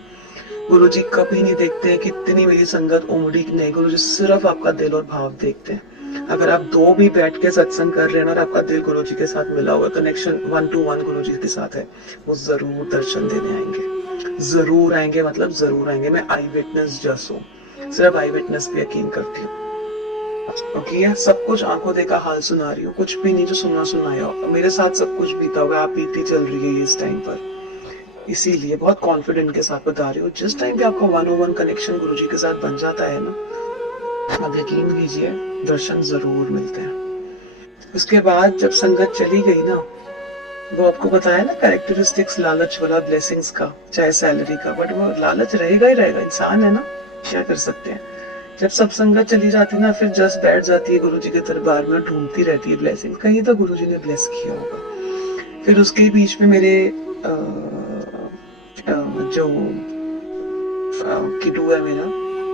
गुरुजी कभी नहीं देखते हैं कितनी मेरी संगत उमड़ी की नहीं, गुरुजी सिर्फ आपका दिल और भाव देखते हैं। अगर आप 2 भी बैठ के सत्संग कर रहे हैं और आपका दिल गुरुजी के साथ मिला हुआ, कनेक्शन 1 to 1 गुरुजी के साथ है, वो जरूर दर्शन देने आएंगे, जरूर आएंगे, मतलब जरूर आएंगे। मैं आई विटनेस जस्ट हूँ, सिर्फ आई विटनेस पे यकीन करती हूँ। ओके, सब कुछ आंखों देखा हाल सुना रही हूँ, कुछ भी नहीं जो सुना सुनाया हो, मेरे साथ सब कुछ बीता हुआ, आप बीती चल रही है इस टाइम पर, इसीलिए बहुत कॉन्फिडेंट के साथ बता रही हूँ। जिस टाइम पे आपका 101 कनेक्शन गुरुजी के साथ बन जाता है ना, आप यकीन कीजिए दर्शन जरूर मिलते हैं। उसके बाद जब संगत चली गई ना, वो आपको बताया ना कैरेक्टरिस्टिक्स लालच वाला ब्लेसिंग्स का, चाहे सैलरी का, बट वो लालच रहेगा ही रहेगा, इंसान है ना, क्या कर सकते हैं। जब सब संगत चली जाती है ना, फिर जस्ट बैठ जाती है गुरुजी के दरबार में, ढूंढती रहती है ब्लेसिंग, कहीं तो गुरुजी ने ब्लेस किया होगा। फिर उसके बीच में मेरे जो किडू है मेरा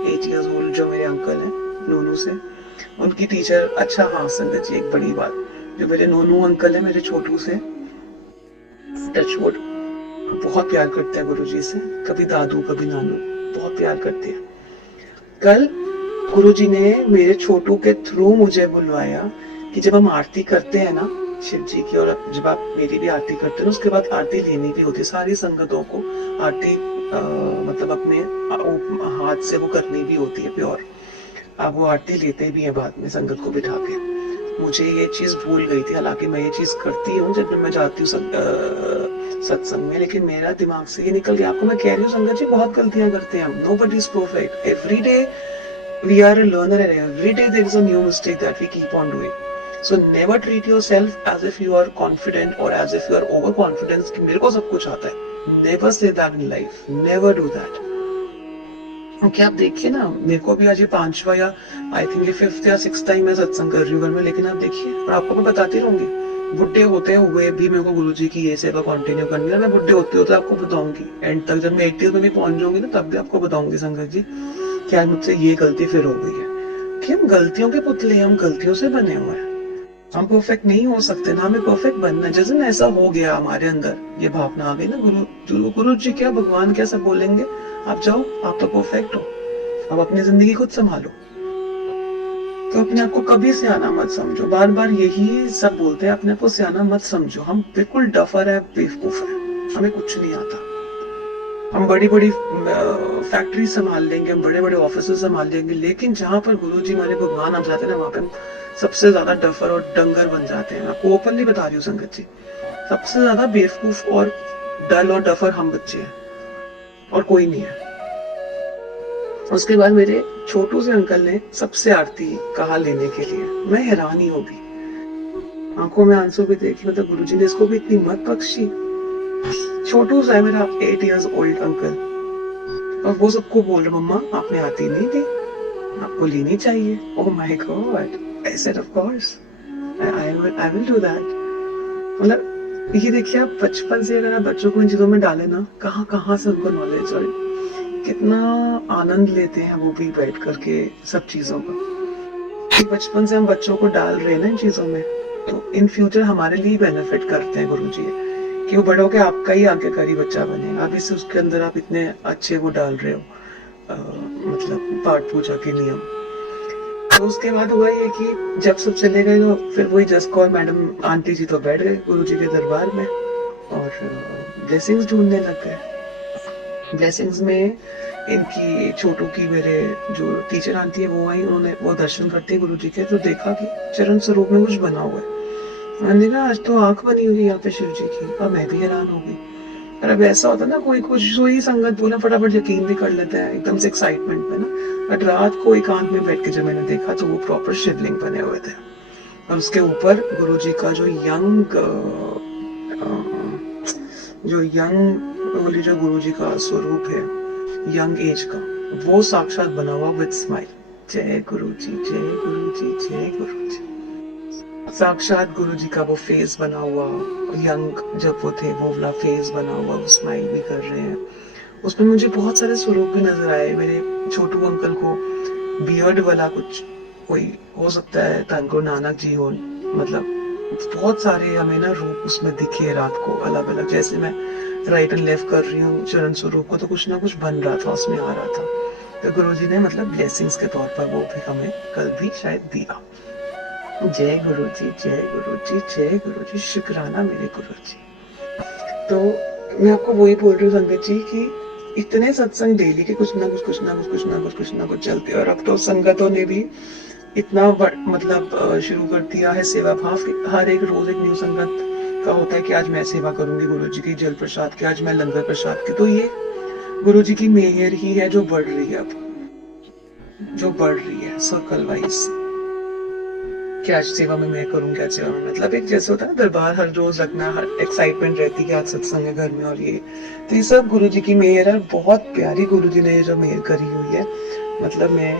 8 years old, जो मेरे अंकल है नोनू से, उनकी टीचर, अच्छा हाँ संगत जी एक बड़ी बात, जो मेरे नोनू अंकल है मेरे छोटू से, टचवुड, बहुत प्यार करते हैं गुरुजी से, कभी दादू कभी नानू, बहुत प्यार करते हैं। कल गुरुजी ने मेरे छोटू के थ्रू मुझे बुलवाया कि जब हम आरती करते हैं ना शिव जी की, और जब आप मेरी भी आरती करते हैं उसके बाद आरती लेनी भी होती है, सारी संगतों को आरती मतलब अपने हाथ से वो करनी भी होती है प्योर, अब वो आरती लेते भी है बाद में संगत को बिठा के। मुझे ये चीज भूल गई थी, हालांकि मैं ये चीज करती हूँ जब मैं जाती हूँ सत्संग में, लेकिन मेरा दिमाग से ये निकल गया। आपको मैं कह रही हूँ संगत जी बहुत गलतियां करते हैं हम, nobody is perfect, every day we are a learner and every day there is a new mistake that we keep on doing. So never treat yourself as if you are confident or as if you are overconfident कि मेरे को सब कुछ आता है। Never say that in life. Never do that. क्योंकि आप देखिए ना, मेरे को भी आज ये 5वां या आई थिंक ये 5th या 6th टाइम मैं सत्संग कर रही हूँ घर में, लेकिन आप देखिए, और आपको मैं बताती रहूंगी, बुढ़े होते हुए भी मेरे को गुरुजी की ये सेवा कंटिन्यू करनी है। मैं बुढ़े होते होते आपको बताऊंगी, एंड तक जब मैं 80 में भी पहुंच जाऊंगी ना, तब भी आपको बताऊंगी संगत जी क्या मुझसे ये गलती फिर हो गई है, कि हम गलतियों के पुतले हैं, हम गलतियों से बने हुए हैं, हम परफेक्ट नहीं हो सकते ना, हमें परफेक्ट बनना है। जैसे ऐसा हो गया हमारे अंदर, ये भावना आ गई ना, गुरु जी क्या भगवान क्या सब बोलेंगे, आप जाओ, आप तो परफेक्ट हो, अब अपनी जिंदगी खुद संभालो। तो अपने आप को कभी सियाना मत समझो, बार बार यही सब बोलते हैं, अपने आप को सियाना मत समझो, हम बिल्कुल डफर है, बेवकूफ है, हमें कुछ नहीं आता। हम बड़ी बड़ी फैक्ट्री संभाल लेंगे, हम बड़े बड़े ऑफिस संभाल लेंगे, लेकिन जहाँ पर गुरुजी हमारे भगवान आ जाते हैं ना, वहाँ पे हम सबसे ज्यादा डफर और डंगर बन जाते हैं। आपको ओपनली बता रही हूँ संगत जी, सबसे ज्यादा बेवकूफ और डल और डफर हम बच्चे हैं, और कोई नहीं है। उसके बाद मेरे छोटू से अंकल ने सबसे आरती कहा लेने के लिए, मैं हैरान ही हो गई, आंखों में आंसू भी देखी, मतलब गुरुजी ने इसको भी इतनी मत बख्शी। छोटू सा है मेरा 8 years old अंकल, और वो सबको बोल रहे, मम्मा आपने आरती नहीं दी, आपको लेनी चाहिए। Oh my God, I said of course I will do that. मतलब ये देखिए, आप बचपन से अगर आप बच्चों को इन चीजों में डाले ना, कहाँ कहाँ से उनको नॉलेज और कितना आनंद लेते हैं वो भी बैठ करके सब चीजों का। बचपन से हम बच्चों को डाल रहे हैं ना इन चीजों में, तो इन फ्यूचर हमारे लिए बेनिफिट करते हैं गुरुजी, कि वो बड़े होके आपका ही आज्ञाकारी बच्चा बने। अभी से उसके अंदर आप इतने अच्छे वो डाल रहे हो, मतलब पाठ पूजा के नियम। तो उसके बाद हुआ ये कि जब सब चले गए, तो फिर वही जसकौर और मैडम आंटी जी तो बैठ गए गुरुजी के दरबार में और ब्लेसिंग्स ढूंढने लग गए। ब्लेसिंग्स में इनकी छोटू की मेरे जो टीचर आंटी है वो आई, उन्होंने वो दर्शन करते गुरु जी के, तो देखा कि चरण स्वरूप में कुछ बना हुआ है। मैंने देखा आज तो आंख बनी हुई है यहाँ पे शिव जी की, और मैं भी हैरान हो गई। पर अब ऐसा होता ना, कोई कुछ ही संगत बोला फटाफट यकीन भी कर लेता है एकदम से एक्साइटमेंट में ना। बट रात को एकांत में बैठ के जब मैंने देखा तो वो प्रॉपर शिवलिंग बने हुए थे, और उसके ऊपर गुरु जी का जो यंग बोली जो गुरु जी का स्वरूप है यंग एज का, वो साक्षात बना हुआ विद स्माइल। जय गुरु जी, जय गुरु जी, जय गुरु जी। साक्षात गुरु जी का वो फेस बना हुआ, यंग जब वो थे वो वाला फेस बना हुआ, वो स्माइल भी कर रहे हैं। उसमें मुझे बहुत सारे स्वरूप भी नजर आए। मेरे छोटू अंकल को बियर्ड वाला कुछ कोई हो सकता है, धन गुरु नानक जी हो, मतलब बहुत सारे हमें ना रूप उसमें दिखे रात को अलग अलग। जैसे मैं राइट एंड लेफ्ट कर रही हूँ चरण स्वरूप को, तो कुछ ना कुछ बन रहा था, उसमें आ रहा था। तो गुरु जी ने मतलब ब्लेसिंग्स के तौर पर वो भी हमें कल भी शायद दिया। जय गुरु जी, जय गुरु जी, जय गुरु जी, शुक्राना मेरे गुरु जी। तो मैं आपको वही बोल रही हूँ संगत जी कि इतने सत्संग डेली के कुछ ना कुछ चलते, और अब तो संगतों ने भी इतना मतलब शुरू कर दिया है सेवा भाव। हर एक रोज एक न्यू संगत का होता है कि आज मैं सेवा करूंगी गुरु जी की जल प्रसाद की, आज मैं लंगर प्रसाद की। तो ये गुरु जी की मेहर ही है जो बढ़ रही है, अब जो बढ़ रही है सर्कल वाइज, कि आज सेवा में मैं करूंगी, आज सेवा में, मतलब एक जैसे होता है ना दरबार हर रोज रखना, हर एक्साइटमेंट रहती है आज सत्संग है घर में, और ये तो ये सब गुरु जी की मेहर है। बहुत प्यारी गुरु जी ने जो मेहर करी हुई है, मतलब मैं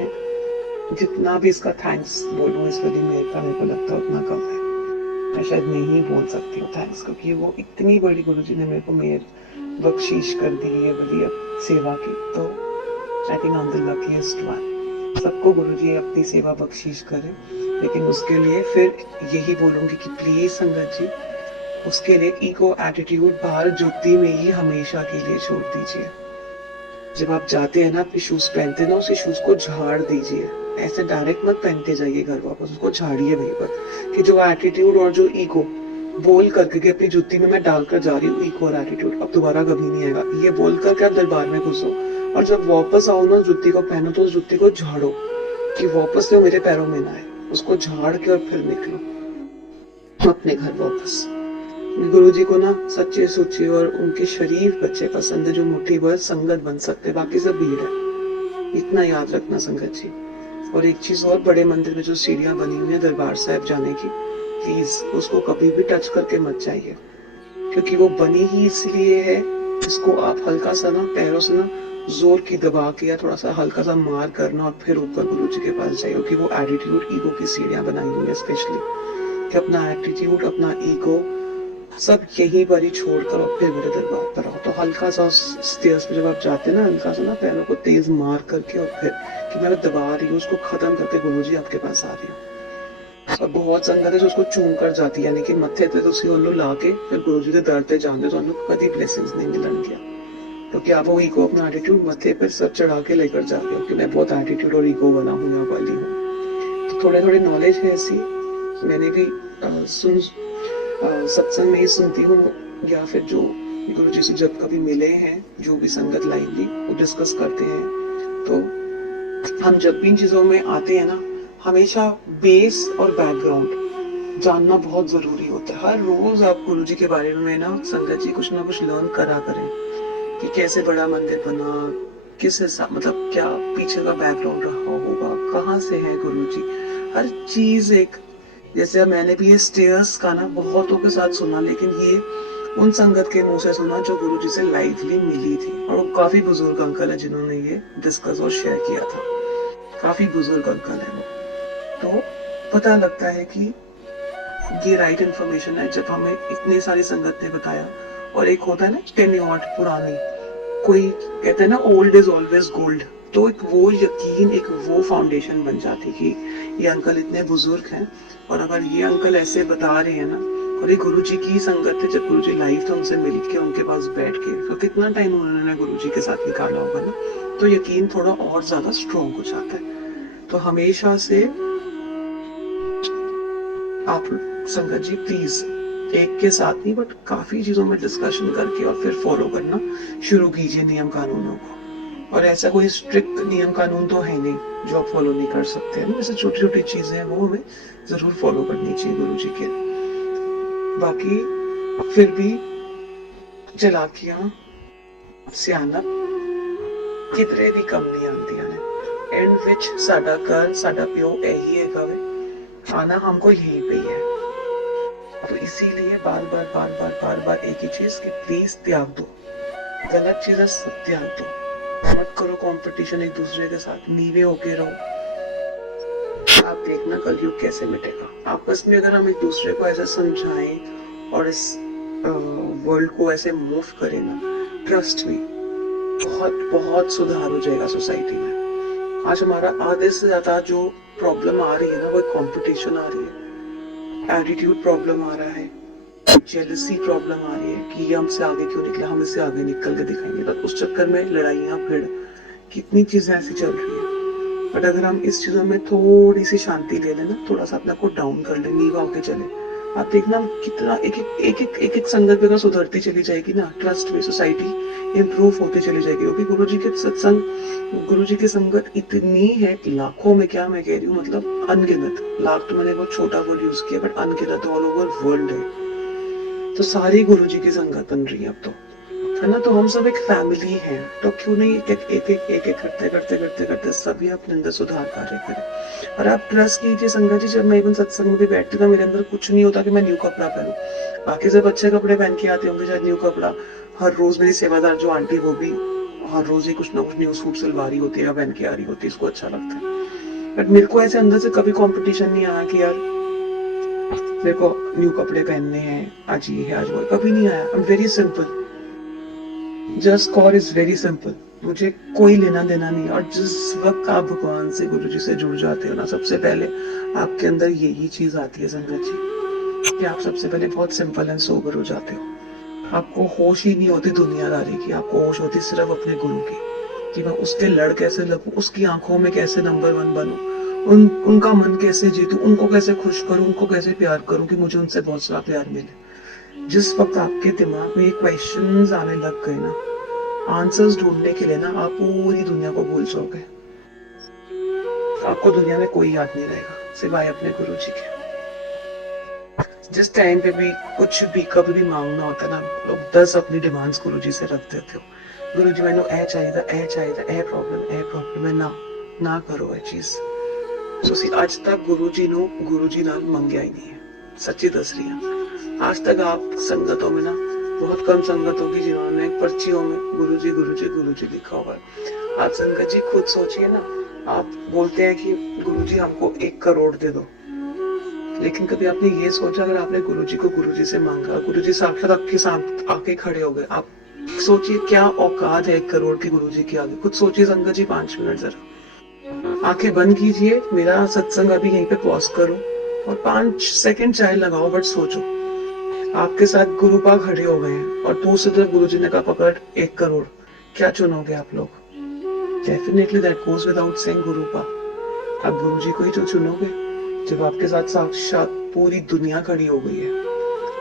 जितना भी इसका थैंक्स बोलूं इस वाली मेहर का, मेरे को लगता है उतना कम है। मैं शायद नहीं बोल सकती हूँ थैंक्स, क्योंकि वो इतनी बड़ी गुरु जी ने मेरे को मेहर बख्शीश कर दी है बड़ी सेवा की। तो I think I am the luckiest one. सबको गुरु जी अपनी सेवा बख्शीश करे, लेकिन उसके लिए फिर यही बोलूंगी कि प्लीज संगत जी, उसके लिए ईगो एटीट्यूड बाहर जुत्ती में ही हमेशा के लिए छोड़ दीजिए। जब आप जाते हैं ना, अपने शूज पहनते ना, उसी शूज को झाड़ दीजिए। ऐसे डायरेक्ट मत पहनते जाइए घर वापस, उसको झाड़िए वहीं पर। कि जो एटीट्यूड और जो ईगो बोल करके कि अपनी जुत्ती में मैं डालकर जा रही हूँ ईगो और एटीट्यूड, अब दोबारा कभी नहीं आएगा। ये बोल करके आप दरबार में घुसो, और जब वापस आओ ना जुत्ती को पहनो, तो उस जुत्ती को झाड़ो कि वापस से मेरे पैरों में ना आए। उसको झाड़ के और फिर निकलो अपने घर वापस। गुरु जी को ना सच्चे सोचे और उनके शरीफ बच्चे पसंद है, जो मुट्ठी भर संगत बन सकते, बाकी सब भीड़ है। इतना याद रखना संगत जी। और एक चीज और, बड़े मंदिर में जो सीढ़ियां बनी हुई है दरबार साहब जाने की, प्लीज उसको कभी भी टच करके मत जाइए, क्योंकि वो बनी ही इसलिए है। इसको आप हल्का सा ना पैरों से ना जोर की दबा के या थोड़ा सा हल्का सा मार करना, और फिर ऊपर गुरु जी के पास जाइए, क्योंकि वो एटीट्यूड ईगो की सीढ़ियां बनाई हुई है स्पेशली, कि अपना एटीट्यूड अपना ईगो सब यहीं पर ही छोड़कर और फिर मेरे दरबार पर आओ। तो हल्का सा स्टेयर्स पे जब आप जाते ना, हल्का सा ना पैरों को तेज मार करके, और फिर कि मैं दबा रही हूँ उसको खत्म करके गुरु जी आपके पास आ रही हूँ। और बहुत संगत है जो उसको चूम कर जाती है, यानी कि मत्थे पे तो उसी ओनू ला के फिर गुरु जी के दर पे जाते, तो उनको कभी ब्लेसिंग्स नहीं मिलन गया, क्योंकि आप वो ईगो अपना एटीट्यूड मत्थे पे सब चढ़ा के लेकर जा रहे हो कि मैं बहुत एटीट्यूड और ईगो बना हुआ वाली हूँ। तो थोड़े थोड़ी नॉलेज है ऐसी, मैंने भी सत्संग में ही सुनती हूँ, या फिर जो गुरु जी से जब कभी मिले हैं, जो भी संगत लाइवली वो डिस्कस करते हैं। तो हम जब भी इन चीजों में आते हैं ना, हमेशा बेस और बैकग्राउंड जानना बहुत जरूरी होता है। हर रोज आप गुरु जी के बारे में ना संगत जी कुछ ना कुछ लर्न करा करें, कि कैसे बड़ा मंदिर बना, किस हिसाब, मतलब क्या पीछे का बैकग्राउंड रहा होगा, कहाँ से है गुरु जी, हर चीज एक। जैसे मैंने भी ये स्टेयर्स का ना बहुतों के साथ सुना, लेकिन ये उन संगत के मुंह से सुना जो गुरु जी से लाइवली मिली थी, और वो काफी बुजुर्ग अंकल है जिन्होंने ये डिस्कस और शेयर किया था। काफी बुजुर्ग अंकल है वो। तो पता लगता है कि ये राइट इन्फॉर्मेशन है जब हमें इतनी सारी संगत ने बताया। और एक होता है ना टेन्योर्ड पुरानी, कोई कहते हैं ना ओल्ड इज ऑलवेज गोल्ड, तो एक वो यकीन, एक वो फाउंडेशन बन जाती कि ये अंकल इतने बुजुर्ग हैं, और अगर ये अंकल ऐसे बता रहे हैं ना, और ये गुरु जी की संगत है, जब गुरु जी लाइव थे उनसे मिल के उनके पास बैठ के, तो कितना टाइम उन्होंने गुरु जी के साथ निकाला होगा ना, तो यकीन थोड़ा और ज्यादा स्ट्रॉन्ग हो जाता है। तो हमेशा से आप संगत जी प्लीज एक के साथ नहीं बट काफी चीजों में डिस्कशन करके और फिर फॉलो करना शुरू कीजिए नियम कानूनों को। और ऐसा कोई स्ट्रिक्ट नियम कानून तो है नहीं जो आप फॉलो नहीं कर सकते हैं। वैसे छोटी छोटी चीजें हैं वो हमें जरूर फॉलो करनी चाहिए गुरु जी के। बाकी फिर भी चलाकियां सियानप किधरे भी कम नहीं आंदियां ने। एंड विच साडा घर साडा प्यो यही है वे, आना हमको यही पे ही है। तो इसीलिए बार बार बार बार बार बार एक ही चीज कि प्लीज त्याग दो, गलत चीजें सब त्याग दो, मत करो कंपटीशन एक दूसरे के साथ, नीवे होके रहो। आप देखना कलयुग कैसे मिटेगा। आपस में अगर हम एक दूसरे को ऐसा समझाएं और इस वर्ल्ड को ऐसे मूव करें ना, ट्रस्ट मी बहुत बहुत सुधार हो जाएगा सोसाइटी में। आज हमारा आधे से ज्यादा जो प्रॉब्लम आ रही है ना वो कंपटीशन आ रही है, एटीट्यूड प्रॉब्लम आ रहा है, जेलसी प्रॉब्लम आ रही है कि ये हमसे आगे क्यों निकला, हम इससे आगे निकल के दिखाएंगे। तो उस चक्कर में लड़ाइयाँ भिड़ कितनी चीजें ऐसी चल रही है। बट अगर हम इस चीजों में थोड़ी सी शांति ले लेना, थोड़ा सा अपने को डाउन कर ले, नीवा होके चले, आप देखना कितना एक संगत अगर सुधरती चली जाएगी ना, ट्रस्ट में सोसाइटी इम्प्रूव होती चली जाएगी। क्योंकि गुरु जी के सत्संग, गुरु जी की संगत इतनी है लाखों में, क्या मैं कह रही हूँ, मतलब अनगिनत। लाख तो मैंने बहुत छोटा वर्ड यूज किया, बट अनगिनत ऑल ओवर वर्ल्ड है। तो सारी गुरु जी की संगत बन रही है अब तो, है ना। तो हम सब एक फैमिली हैं, तो क्यों नहीं एक करते करते करते करते सभी अपने अंदर सुधार कार्य करें। और आप ट्रस्ट कीजिए संगत जी, जब मैं इवन सत्संग में भी बैठती हूँ, मेरे अंदर कुछ नहीं होता कि मैं न्यू कपड़ा पहनूं। बाकी सब अच्छे कपड़े पहन के आते होंगे, शायद न्यू कपड़ा। हर रोज मेरी सेवादार जो आंटी, वो भी हर रोज ही कुछ ना कुछ न्यू सूट सलवार ही होती है या पहन के आ रही होती है, इसको अच्छा लगता है। बट मेरे को ऐसे अंदर से कभी कॉम्पिटिशन नहीं आया कि यार मेरे को न्यू कपड़े पहनने हैं, आज ये है आज वो, कभी नहीं आया। I am very simple, just core is very simple, मुझे कोई लेना देना नहीं। और जिस वक्त आप भगवान से, गुरु जी से जुड़ जाते हो ना, सबसे पहले आपके अंदर यही चीज आती है संगत जी, कि आप सबसे पहले बहुत सिंपल एंड सोबर हो जाते हो। आपको होश ही नहीं होती दुनियादारी की, आपको होश होती सिर्फ अपने गुरु की, कि मैं उसके लड़ कैसे लगूं, उसकी आंखों में कैसे नंबर 1 बनूं, उनका मन कैसे जीतूं, उनको कैसे खुश करूं, उनको कैसे प्यार करूं कि मुझे उनसे बहुत सारा प्यार मिले। जिस वक्त आपके दिमाग में ये क्वेश्चंस आने लग गए ना, आंसर्स ढूंढने के लिए ना, आप पूरी दुनिया को भूल जाओगे। आपको दुनिया में कोई याद नहीं रहेगा सिवाय अपने गुरु जी के। जिस टाइम पे भी कुछ भी कभी भी मांगना होता है ना, लोग 10 अपनी डिमांड्स गुरु जी से रख देते हो। गुरु जी मैंने ए चाहिए, ए प्रॉब्लम है, ना करो ये चीज। ਤੁਸੀਂ आज तक गुरु जी नाल मंगया ही नहीं है, सच्ची दस रही है। आज तक आप संगतों में ना, बहुत कम संगत होगी जिन्होंने पर्चियों में गुरु जी लिखा हुआ है। आप संगत जी खुद सोचिए ना, आप बोलते हैं कि गुरु जी हमको 1 करोड़ दे दो, लेकिन कभी आपने ये सोचा अगर आपने गुरु जी से मांगा, गुरु जी साक्षात आपके साथ आके खड़े हो गए, आप सोचिए क्या औकात है 1 करोड़ की गुरु जी के आगे। खुद सोचिए संगत जी 5 मिनट जरा आंखें बंद कीजिए, मेरा सत्संग अभी यहीं पे पॉज करो और 5 सेकंड चाहे लगाओ, बट सोचो आपके साथ गुरुपा खड़े हो गए हैं और दूसरी तरफ गुरु जी ने कहा पकड़ 1 करोड़, क्या चुनोगे आप लोग? Definitely that goes without saying गुरुपा, आप गुरु जी को ही जो चुनोगे। जब आपके साथ साक्षात पूरी दुनिया खड़ी हो गई है,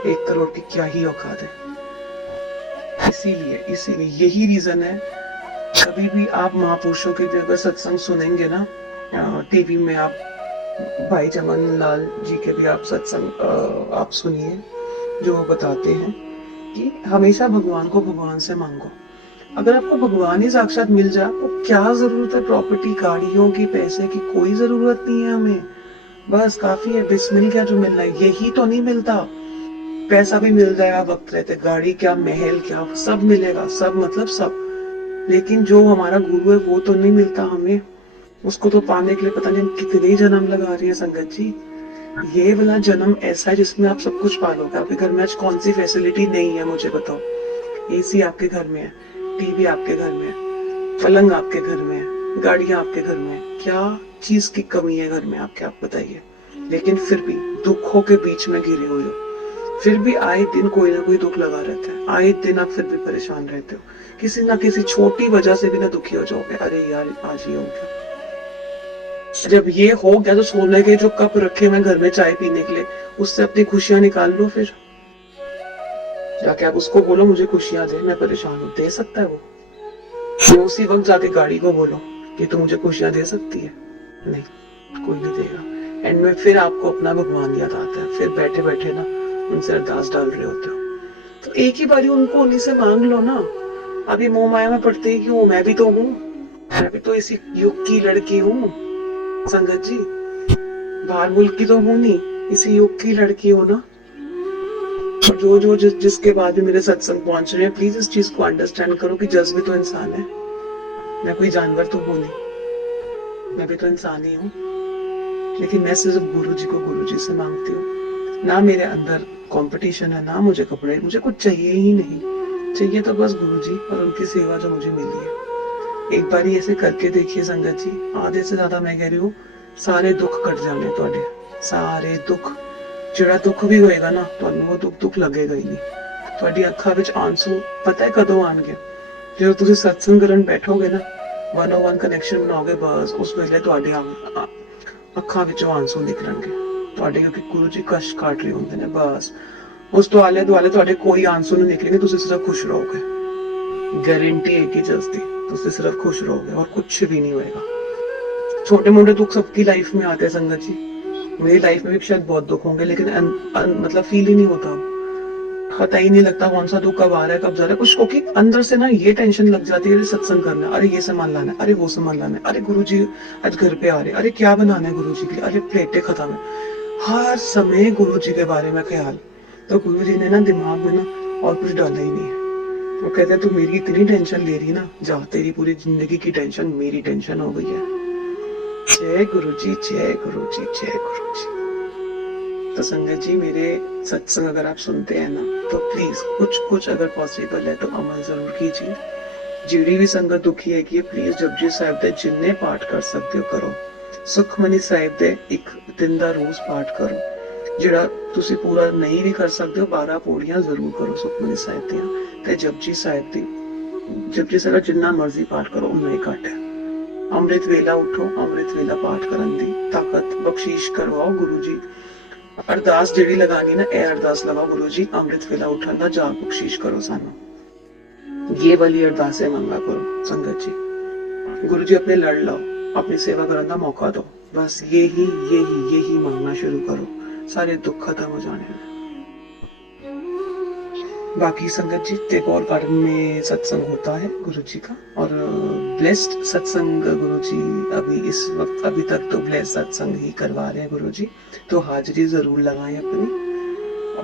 1 करोड़ की क्या ही औकात है। इसीलिए यही रीजन है, कभी भी आप महापुरुषों के भी अगर सत्संग सुनेंगे ना, टीवी में आप भाई चमन लाल जी के भी आप सत्संग आप सुनिए, जो वो बताते हैं कि हमेशा भगवान को भगवान से मांगो। अगर आपको भगवान ही साक्षात मिल जाए तो क्या जरूरत है प्रॉपर्टी, गाड़ियों की, पैसे की, कोई जरूरत नहीं है हमें। बस काफी है, बिस्मिल क्या जो मिल रहा है यही तो नहीं मिलता। पैसा भी मिल जाएगा वक्त रहते, गाड़ी क्या, महल क्या, सब मिलेगा, सब मतलब सब, लेकिन जो हमारा गुरु है वो तो नहीं मिलता हमें। उसको तो पाने के लिए पता नहीं कितने जन्म लगा रही है संगत जी। ये वाला जन्म ऐसा है जिसमें आप सब कुछ पालोगे। आपके घर में आज कौन सी फैसिलिटी नहीं है मुझे बताओ? एसी आपके घर में है, टीवी आपके घर में है, पलंग आपके घर में है, गाड़ियां आपके घर में है, क्या चीज की कमी है घर में आपके, आप बताइए। लेकिन फिर भी दुखों के बीच में घिरे हुए हो, फिर भी आए दिन कोई ना कोई दुख लगा रहता है, आए दिन आप फिर भी परेशान रहते हो, किसी ना किसी छोटी वजह से भी ना दुखी हो जाओगे। अरे यार आज ये हो गया, जब ये हो गया तो सोने के जो कप रखे हुए घर में चाय पीने के लिए, उससे अपनी खुशियां निकाल लो। फिर जाके आप उसको बोलो मुझे खुशियां दे, मैं परेशान हूं, दे सकता है वो? मैं उसी वक्त जाके गाड़ी को बोलो कि तू मुझे खुशियां दे सकती है? नहीं, कोई नहीं देगा। एंड में फिर आपको अपना भगवान याद आता है, फिर बैठे बैठे ना उनसे अरदास डाल रहे होते हो। तो एक ही बारी उनको उन्हीं से मांग लो ना। अभी मोह माया में पड़ते ही क्यों? मैं भी तो हूँ, मैं भी तो इसी युग की लड़की हूँ संगत जी। बाहर मुल्क की तो हूँ नहीं, इसी युग की लड़की हो ना। और जो जिसके बाद भी मेरे सत्संग पहुंच रहे हैं, प्लीज इस चीज को अंडरस्टैंड करो कि जज भी तो इंसान है। मैं कोई जानवर तो हूँ नहीं, मैं भी तो इंसान ही हूँ। लेकिन मैं सिर्फ गुरु जी को गुरु जी से मांगती हूँ। ना मेरे अंदर कंपटीशन है, ना मुझे कपड़े, मुझे कुछ चाहिए ही नहीं। चाहिए तो बस गुरु जी और उनकी सेवा जो मुझे मिली है। एक बार ऐसे करके देखिए संगत जी, आधे से ज्यादा मैं कह रही हूँ, सारे दुख कट जाने ਤੁਹਾਡੇ, सारे दुख। ਜਿਹੜਾ दुख भी होएगा ना, ਤੁਹਾਨੂੰ वो दुख लगेगा ही नहीं। ਤੁਹਾਡੀ ਅੱਖਾਂ ਵਿੱਚ ਆਂਸੂ ਪਤਾ ਹੈ ਕਦੋਂ ਆਣਗੇ? ਜਦੋਂ ਤੁਸੀਂ ਸਤਸੰਗ ਕਰਨ ਬੈਠੋਗੇ ਨਾ, 101 ਕਨੈਕਸ਼ਨ ਬਣਾਓਗੇ, ਬਸ ਉਸ ਵੇਲੇ ਤੁਹਾਡੇ ਅੱਖਾਂ ਵਿੱਚੋਂ ਆਂਸੂ ਨਿਕਲਣਗੇ ਤੁਹਾਡੇ, ਕਿਉਂਕਿ ਗੁਰੂ ਜੀ ਕਸ਼ਟ ਕਾਟ ਰਹੇ ਹੁੰਦੇ ਨੇ। ਬਸ ਉਸ ਤੋਂ ਆਲੇ ਦੁਆਲੇ ਤੁਹਾਡੇ ਕੋਈ ਆਂਸੂ ਨਹੀਂ ਨਿਕਲੇंगे, ਤੁਸੀਂ ਸਿਰਫ ਖੁਸ਼ ਰਹੋਗੇ। गारंटी एक ही चीज थी, तो सिर्फ खुश रहोगे और कुछ भी नहीं होएगा। छोटे मोटे दुख सबकी लाइफ में आते हैं संगत जी। मेरी लाइफ में भी शायद बहुत दुख होंगे, लेकिन मतलब फील ही नहीं होता, पता ही नहीं लगता कौन सा दुख कब आ रहा है कब जा रहा है। कुछ क्योंकि अंदर से ना ये टेंशन लग जाती है, सत्संग करना, अरे ये सामान लाना है, अरे वो सामान लाना है, अरे गुरुजी आज घर पे आ रहे, अरे क्या बनाना है गुरुजी के लिए, अरे प्लेटें खत्म है। हर समय गुरुजी के बारे में ख्याल। तो गुरुजी ने ना दिमाग में ना और कुछ डाला ही नहीं है। वो कहते हैं तू मेरी इतनी टेंशन ले रही ना, जा तेरी पूरी जिंदगी की टेंशन मेरी टेंशन हो गई है। जय गुरुजी, जय गुरुजी, जय गुरुजी। तो संगत जी, मेरे सत्संग अगर आप सुनते हैं ना, तो प्लीज कुछ अगर पॉसिबल है तो अमल जरूर कीजिए। जिहड़ी भी संगत दुखी है कि प्लीज जपजी साहिब दे जिन्ने पाठ कर सकते हो करो। सुखमनी साहिब दे एक दिन दा रोज पाठ करो। ਜਿਹੜਾ ਤੁਸੀਂ ਪੂਰਾ ਨਹੀਂ ਵੀ ਕਰ ਸਕਦੇ ਹੋ, 12 ਪੌੜੀਆਂ ਜ਼ਰੂਰ ਕਰੋ ਸੁਖਮਨੀ ਸਾਹਿਬ ਦੀਆਂ। ਤੇ ਜਪਜੀ ਸਾਹਿਬ ਦੀ, ਜਪਜੀ ਸਾਹਿਬ ਜਿੰਨਾ ਮਰਜ਼ੀ ਪਾਠ ਕਰੋ ਉਨਾ ਹੀ ਘੱਟ ਹੈ। ਅੰਮ੍ਰਿਤ ਵੇਲਾ ਉਠੋ, ਅੰਮ੍ਰਿਤ ਵੇਲਾ ਪਾਠ ਕਰਨ ਦੀ ਤਾਕਤ ਬਖਸ਼ੀਸ਼ ਕਰਵਾਓ ਗੁਰੂ ਜੀ। ਅਰਦਾਸ ਜਿਹੜੀ ਲਗਾਣੀ ਨਾ, ਇਹ ਅਰਦਾਸ ਲਗਾਓ, ਗੁਰੂ ਜੀ ਅੰਮ੍ਰਿਤ ਵੇਲਾ ਉਠਣ ਦਾ ਜਾਗ ਬਖਸ਼ੀਸ਼ ਕਰੋ ਸਾਨੂੰ। ਇਹ ਵਾਲੀ ਅਰਦਾਸੇ ਮੰਗਾ ਕਰੋ ਸੰਗਤ ਜੀ। ਗੁਰੂ ਜੀ ਆਪਣੇ ਲੜ ਲਾਓ, ਆਪਣੀ ਸੇਵਾ ਕਰਨ ਦਾ ਮੌਕਾ ਦਿਓ। बस यही मांगना शुरू करो, सारे दुख खत्म हो जाने में। बाकी संगत जी, टेगौर गार्डन में सत्संग होता है गुरु जी का, और ब्लेस्ड सत्संग गुरु जी अभी इस वक्त, अभी तक तो ब्लेस्ड सत्संग ही करवा रहे हैं गुरु जी। तो हाजिरी जरूर लगाएं अपनी।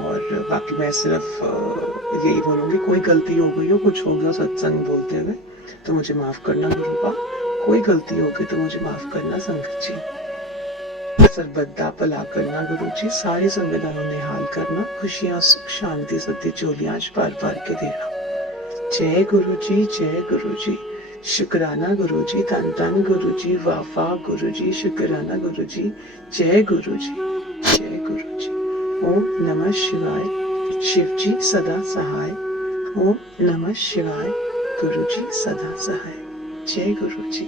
और बाकी मैं सिर्फ यही बोलूंगी, कोई गलती हो गई हो, कुछ हो गया सत्संग बोलते हुए तो मुझे माफ करना गुरु का। कोई गलती हो गई तो मुझे माफ करना संगत जी। सरबत्ता भला करना गुरु जी, सारी संवेदनाओं निहाल करना, खुशियां सुख शांति सत्य चोलियां भर भर के देना। जय गुरु जी, जय गुरु जी, शुक्राना गुरु जी, धन धन गुरु जी, वाह वाह गुरु जी, शुक्राना गुरु जी, जय गुरु जी, जय गुरु जी। ओम नमः शिवाय, शिव जी सदा सहाय। ओम नमः शिवाय, गुरु जी सदा सहाय। जय गुरु जी।